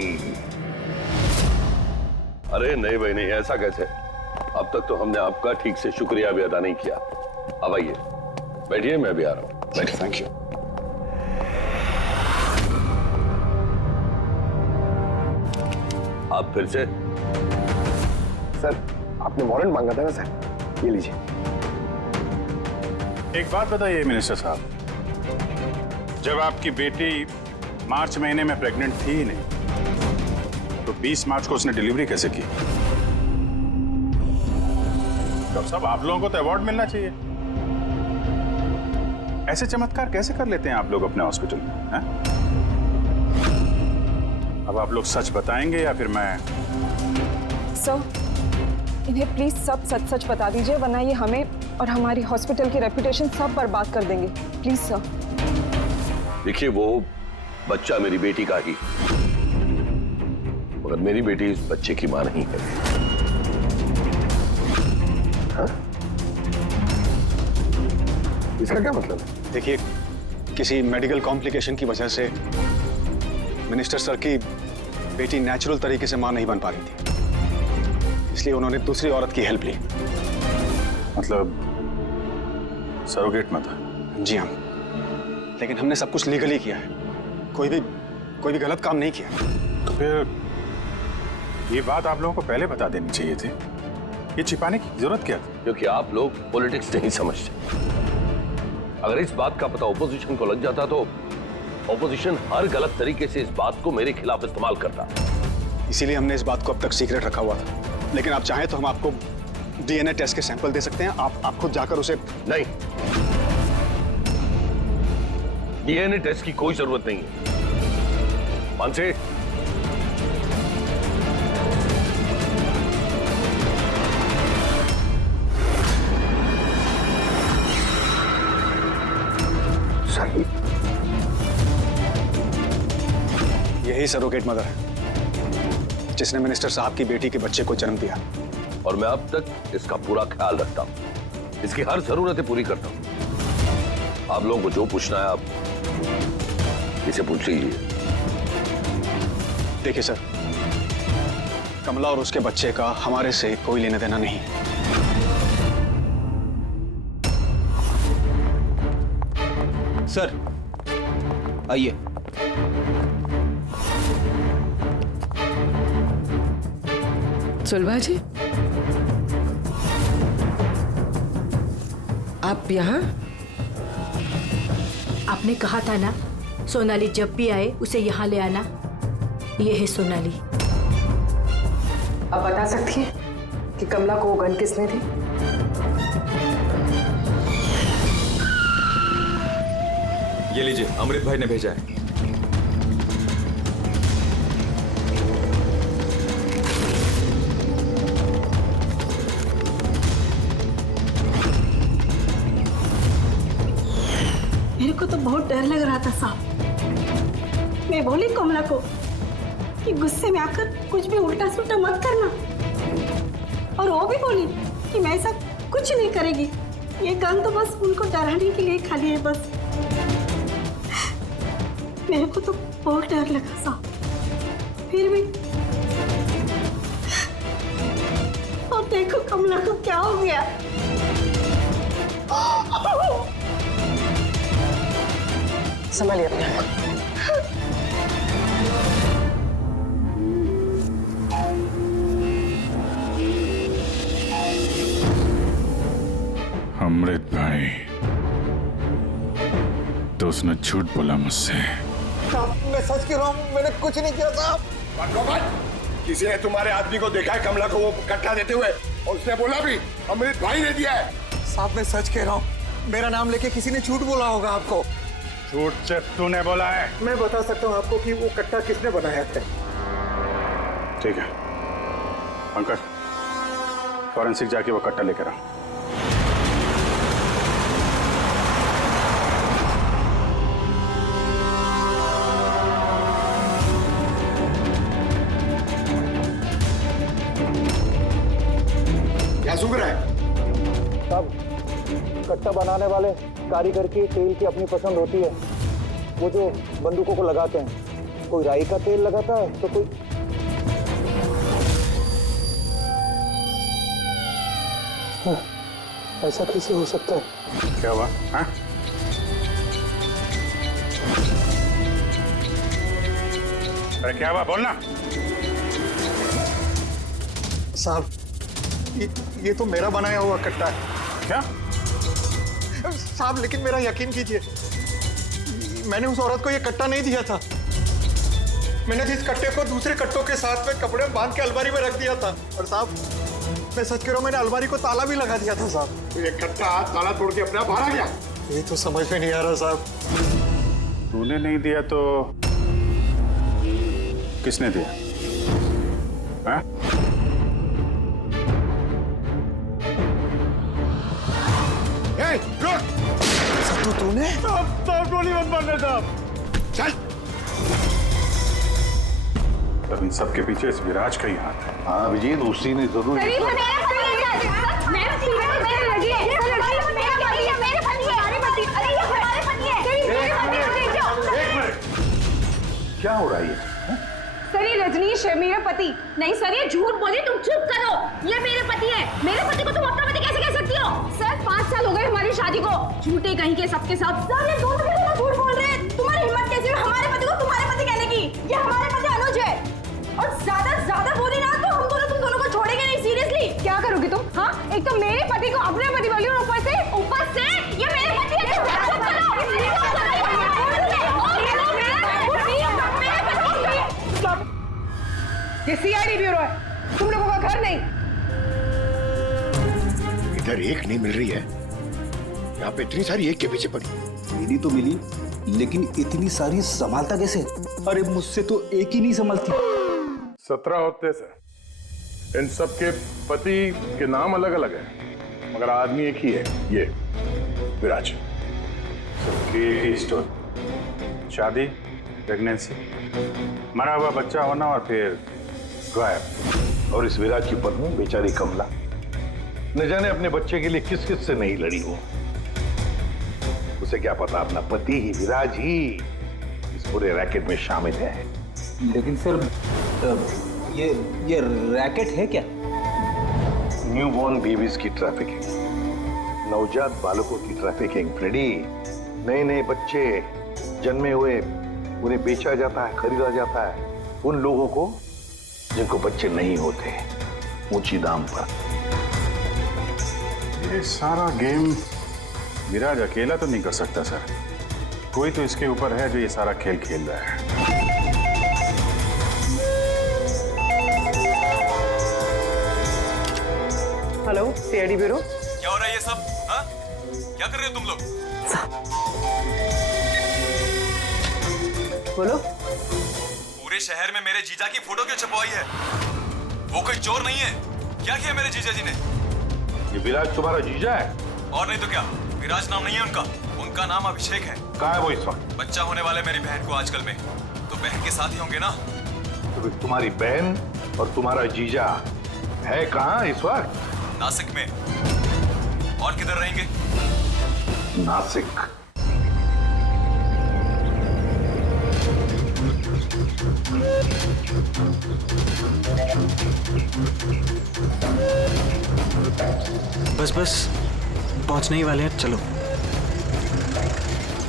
अरे नहीं भाई नहीं, ऐसा कैसे? अब तक तो हमने आपका ठीक से शुक्रिया भी अदा नहीं किया। अब आइए बैठिए, मैं भी आ रहा हूँ। बैठिए। Thank you. आप फिर से? सर, आपने वारंट मांगा था ना सर, ये लीजिए। एक बात बताइए मिनिस्टर साहब, जब आपकी बेटी मार्च महीने में प्रेग्नेंट थी ही नहीं, तो 20 मार्च को उसने डिलीवरी कैसे की? डॉक्टर साहब, आप लोगों को तो अवार्ड मिलना चाहिए। ऐसे चमत्कार कैसे कर लेते हैं आप लोग अपने हॉस्पिटल में, हैं? अब आप लोग सच बताएंगे या फिर मैं? सर, इन्हें प्लीज सब सच सच बता दीजिए, वरना ये हमें और हमारी हॉस्पिटल की रेपुटेशन सब बर्बाद कर देंगे। Please sir. देखिए, वो बच्चा मेरी बेटी का ही, मगर मेरी बेटी इस बच्चे की मां नहीं है। हाँ? इसका क्या मतलब है? देखिए, किसी मेडिकल कॉम्प्लिकेशन की वजह से मिनिस्टर सर की बेटी नेचुरल तरीके से मां नहीं बन पा रही थी, इसलिए उन्होंने दूसरी औरत की हेल्प ली। मतलब सरोगेट में था? जी हाँ, लेकिन हमने सब कुछ लीगली किया है, कोई भी गलत काम नहीं किया। तो फिर ये बात आप लोगों को पहले बता देनी चाहिए थी। ये छिपाने की जरूरत क्या थी? क्योंकि आप लोग पॉलिटिक्स नहीं समझते। अगर इस बात का पता ऑपोजिशन को लग जाता तो ऑपोजिशन हर गलत तरीके से इस बात को मेरे खिलाफ इस्तेमाल करता। इसीलिए हमने इस बात को अब तक सीक्रेट रखा हुआ था, लेकिन आप चाहें तो हम आपको डीएनए टेस्ट के सैंपल दे सकते हैं। आप खुद जाकर उसे। नहीं, डीएनए टेस्ट की कोई जरूरत नहीं है। मानसे, यही सरोगेट मदर है जिसने मिनिस्टर साहब की बेटी के बच्चे को जन्म दिया, और मैं अब तक इसका पूरा ख्याल रखता हूं, इसकी हर जरूरतें पूरी करता हूं। आप लोगों को जो पूछना है आप इसे पूछ लीजिए। देखिए सर, कमला और उसके बच्चे का हमारे से कोई लेना देना नहीं। सर आइए। सुलभा जी, आप यहाँ? आपने कहा था ना, सोनाली जब भी आए उसे यहाँ ले आना। ये है सोनाली। आप बता सकती हैं कि कमला को वो गन किसने दी? ये लीजिए, अमृत भाई ने भेजा है। मेरे को तो बहुत डर लग रहा था साहब। मैं बोली कमला को कि गुस्से में आकर कुछ भी उल्टा सुल्टा मत करना, और वो भी बोली कि मैं ऐसा कुछ नहीं करेगी। ये गन तो बस उनको डराने के लिए खाली है बस। मेरे को तो बहुत डर लगा साहब, फिर भी। और देखो कमला को क्या हो गया। संभालिए अपने। अमृत भाई, तो उसने झूठ बोला मुझसे। मैं सच कह रहा हूँ, मैंने कुछ नहीं किया साहब। किसी ने तुम्हारे आदमी को देखा है कमला को वो कट्टा देते हुए? और उसने बोला भी अमृत भाई ने दिया है। साहब मैं सच कह रहा हूँ, मेरा नाम लेके किसी ने झूठ बोला होगा आपको। झूठ सिर्फ तूने बोला है। मैं बता सकता हूँ आपको कि वो कट्टा किसने बनाया था। ठीक है पंकज, फॉरेंसिक जाके वो कट्टा लेकर आओ। क्या सूख रहा है? साहब कट्टा बनाने वाले कारीगर की तेल की अपनी पसंद होती है। वो जो बंदूकों को लगाते हैं, कोई राई का तेल लगाता है तो कोई ऐसा कैसे हो सकता है? क्या हुआ? हाँ? अरे क्या हुआ, बोलना। साहब ये तो मेरा बनाया हुआ कट्टा है। क्या? साहब लेकिन मेरा यकीन कीजिए, मैंने उस औरत को ये कट्टा नहीं दिया था। मैंने इस कट्टे को दूसरे कट्टों के साथ में कपड़े में बांध के अलमारी में रख दिया था। और साहब मैं सच कह रहा हूँ, मैंने अलमारी को ताला भी लगा दिया था साहब। तो ये कट्टा ताला तोड़ के अपने आप बाहर आ गया? ये तो समझ में नहीं आ रहा साहब। तूने नहीं दिया तो किसने दिया? हाँ? तो तूने? गोली मत मारना साहब। चल। अब इन सबके पीछे इस विराज का ही हाथ है। हाँ अभिजीत, उसी ने जरूर। क्या हो रहा है ये? सर ये रजनीश है मेरा पति। नहीं सर ये झूठ बोले, तुम चुप करो। ये मेरे पति है। मेरे पति को तुम अपना पति कैसे कह सकती हो? सर 5 साल हो गए हमारी शादी को। झूठे कहीं के सबके सब। सर ये दोनों के झूठ बोल रहे हैं। तुम्हारी हिम्मत कैसे हुई हमारे पति को तुम्हारे पति कहने की? ये हमारे पति अनुज है। और ज्यादा बोली ना तो हम दोनों तुम दोनों को छोड़ेंगे नहीं। सीरियसली क्या करोगी तुम? हाँ एक तो मेरे पति को अपने पति बोली और ऊपर से ये मेरे पति है। ये सीआईडी ब्यूरो है, तुम लोगों का घर नहीं। इधर एक नहीं मिल रही है, यहाँ पे इतनी सारी एक के पीछे पड़ी। मिली तो मिली, लेकिन इतनी सारी संभालता कैसे? अरे मुझसे तो एक ही नहीं संभलती। 17 होते सर। इन सब के पति के नाम अलग अलग है, मगर आदमी एक ही है, ये विराज। सबकी एक ही स्टोरी। शादी, प्रेगनेंसी, मरा हुआ बच्चा होना और फिर गायब। और इस विराज की पत्नी बेचारी कमला, न जाने अपने बच्चे के लिए किस किस से नहीं लड़ी हो। उसे क्या पता अपना पति ही, विराज ही इस पूरे रैकेट में शामिल है। लेकिन सर ये रैकेट है क्या? न्यूबॉर्न बेबीज की ट्रैफिकिंग, नवजात बालकों की ट्रैफिकिंग। फ्रेडी, नए नए बच्चे जन्मे हुए उन्हें बेचा जाता है, खरीदा जाता है उन लोगों को जिनको बच्चे नहीं होते, ऊंची दाम पर। ये सारा गेम विराज अकेला तो नहीं कर सकता सर। कोई तो इसके ऊपर है जो ये सारा खेल खेल रहा है। Hello CID bureau. क्या हो रहा है ये सब? हाँ? क्या कर रहे हो तुम लोग? बोलो। पूरे शहर में मेरे जीजा की फोटो क्यों छपवाई है? वो कोई चोर नहीं है। क्या किया मेरे जीजा जी ने? ये विराज तुम्हारा जीजा है? और नहीं तो क्या, विराज नाम नहीं है उनका, उनका नाम अभिषेक है। कहाँ है वो इस वक्त? बच्चा होने वाले मेरी बहन को आजकल में, तो बहन के साथ ही होंगे ना। तो फिर तुम्हारी बहन और तुम्हारा जीजा है कहाँ इस वक्त? नासिक में। और किधर रहेंगे? नासिक। बस बस पहुंचने ही वाले हैं, चलो।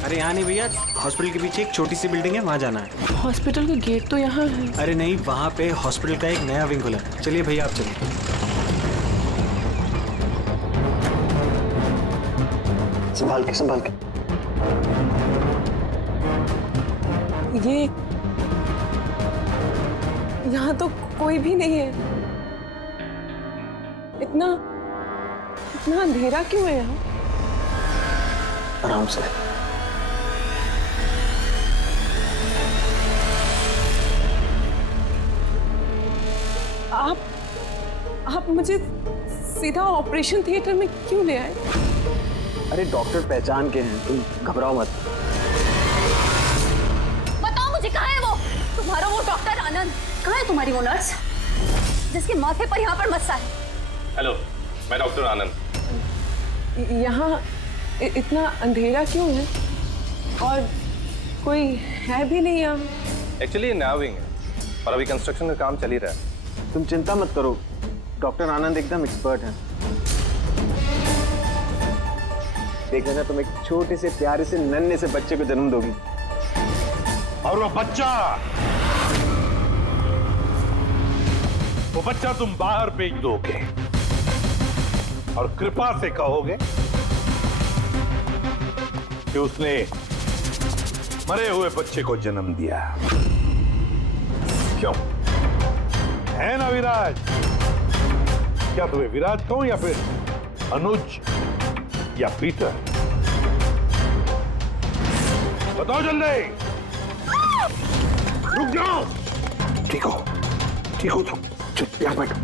अरे यहाँ नहीं भैया, हॉस्पिटल के पीछे एक छोटी सी बिल्डिंग है, वहाँ जाना है। हॉस्पिटल का गेट तो यहाँ है। अरे नहीं, वहाँ पे हॉस्पिटल का एक नया विंग खुला है। चलिए भैया आप चलिए। संभाल के संभाल के। ये यहाँ तो कोई भी नहीं है। इतना अंधेरा क्यों है यहाँ? आराम से। आप मुझे सीधा ऑपरेशन थिएटर में क्यों ले आए? अरे डॉक्टर पहचान के हैं, तुम घबराओ मत। बताओ मुझे कहाँ है वो? तुम्हारा वो डॉक्टर आनंद कहाँ है? तुम्हारी वो नर्स जिसके माथे पर यहाँ पर मस्सा है? हेलो, मैं डॉक्टर आनंद। यहाँ इतना अंधेरा क्यों है? और कोई है भी नहीं यहाँ? एक्चुअली ये नया विंग है और अभी कंस्ट्रक्शन का काम चल ही रहा है। तुम चिंता मत करो, डॉक्टर आनंद एकदम एक्सपर्ट हैं। देख लेना, तुम एक छोटे से प्यारे से नन्हे से बच्चे को जन्म दोगी। और वो बच्चा तुम बाहर भेज दोगे और कृपा से कहोगे कि उसने मरे हुए बच्चे को जन्म दिया। क्यों है ना विराज? क्या तुम्हें विराज कहूं या फिर अनुज या पीटर? बताओ जल्दी। रुक जाओ। ठीक हो तुम। चुप यहाँ बैठो।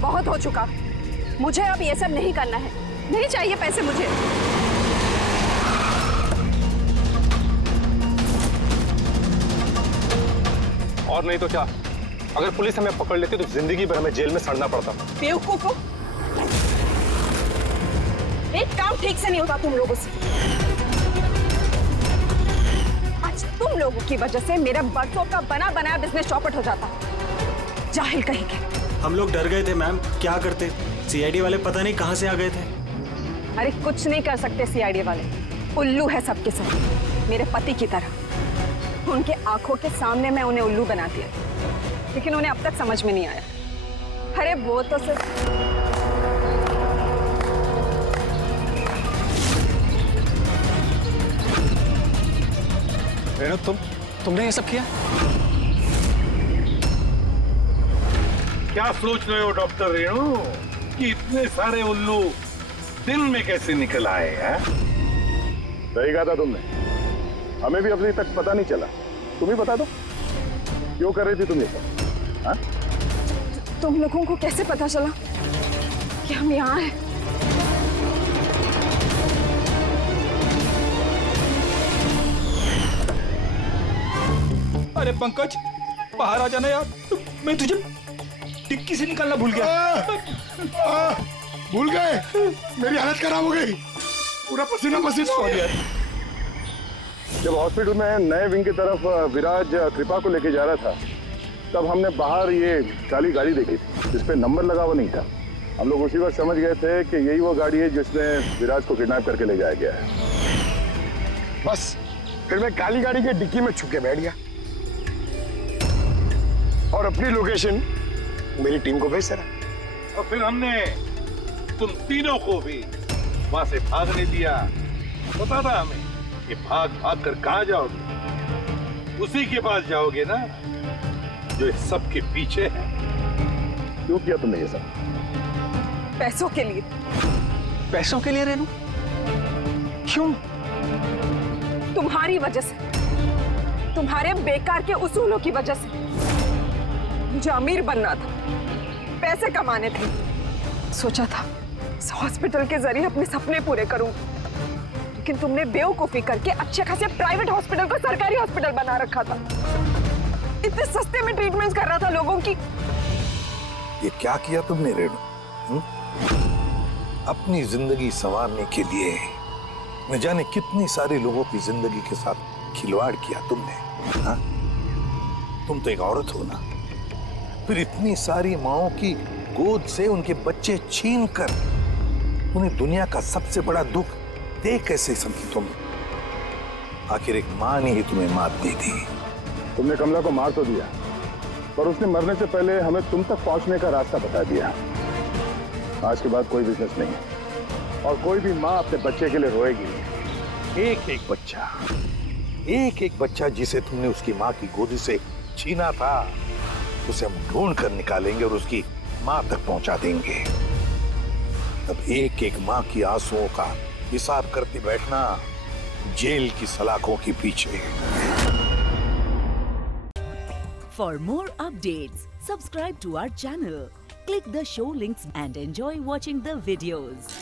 बहुत हो चुका, मुझे अब ये सब नहीं करना है। नहीं चाहिए पैसे मुझे। और नहीं तो क्या, अगर पुलिस हमें पकड़ लेती तो जिंदगी भर हमें जेल में सड़ना पड़ता। बेवकूफ, एक काम ठीक से नहीं होता तुम लोगों से। आज तुम लोगों की वजह से मेरा बरसों का बना बनाया बिजनेस चौपट हो जाता। जाहिल कहीं के। हम लोग डर गए थे मैम, क्या करते? सीआईडी वाले पता नहीं कहां से आ गए थे। अरे कुछ नहीं कर सकते सीआईडी वाले, उल्लू है सबके सब, मेरे पति की तरह। उनके आंखों के सामने मैं उन्हें उल्लू बना दिया, लेकिन उन्हें अब तक समझ में नहीं आया। अरे वो तो सिर्फ रेणु, तुमने ये सब किया? क्या सोच रहे हो डॉक्टर रेणु कि इतने सारे उल्लू दिन में कैसे निकल आए हैं? सही कहा था तुमने, हमें भी अभी तक पता नहीं चला। तुम ही बता दो क्यों कर रही थी तुम ये सब? हाँ? तुम लोगों को कैसे पता चला कि हम यहाँ हैं? अरे पंकज, बाहर आ जाना यार, मैं तुझे टिक्की से निकालना भूल गया। भूल गए? मेरी हालत खराब हो गई, पूरा पसीना पसीना हो गया। जब हॉस्पिटल में नए विंग की तरफ विराज कृपा को लेके जा रहा था, तब हमने बाहर ये काली गाड़ी देखी थी जिस पे नंबर लगा हुआ नहीं था। हम लोग उसी वक्त समझ गए थे कि यही वो गाड़ी है जिसमें विराज को किडनैप करके ले जाया गया है। बस फिर मैं काली गाड़ी के डिक्की में छुप के बैठ गया और अपनी लोकेशन मेरी टीम को भेज रहा। और फिर हमने तुम तीनों को भी वहां से भागने दिया। पता था हमें कि भाग भाग कर कहां जाओगे, उसी के पास जाओगे ना जो इस सब के पीछे है। क्यों किया तुमने ये सब? पैसों के लिए। पैसों के लिए रेणु? क्यों? तुम्हारी वजह से, तुम्हारे बेकार के उसूलों की वजह से। मुझे अमीर बनना था, पैसे कमाने थे। सोचा था इस हॉस्पिटल के जरिए अपने सपने पूरे करूं, लेकिन तुमने बेवकूफी करके अच्छे खासे प्राइवेट हॉस्पिटल को सरकारी हॉस्पिटल बना रखा था। इतने सस्ते में ट्रीटमेंट्स कर रहा था लोगों की। ये क्या किया तुमने रेणु? अपनी जिंदगी संवारने के लिए न जाने कितनी सारे लोगों की जिंदगी के साथ खिलवाड़ किया तुमने। हा? तुम तो एक औरत हो ना, फिर इतनी सारी माओं की गोद से उनके बच्चे छीन कर उन्हें दुनिया का सबसे बड़ा दुख दे कैसे समझी तुम? आखिर एक मां ने ही तुम्हें मात दे दी। तुमने कमला को मार तो दिया, पर उसने मरने से पहले हमें तुम तक पहुंचने का रास्ता बता दिया। आज के बाद कोई बिजनेस नहीं है और कोई भी मां अपने बच्चे के लिए रोएगी। एक एक बच्चा जिसे तुमने उसकी मां की गोदी से छीना था, उसे हम ढूंढ कर निकालेंगे और उसकी मां तक पहुंचा देंगे। अब एक एक मां की आंसुओं का हिसाब करते बैठना जेल की सलाखों के पीछे। For more updates, subscribe to our channel, click the show links and enjoy watching the videos.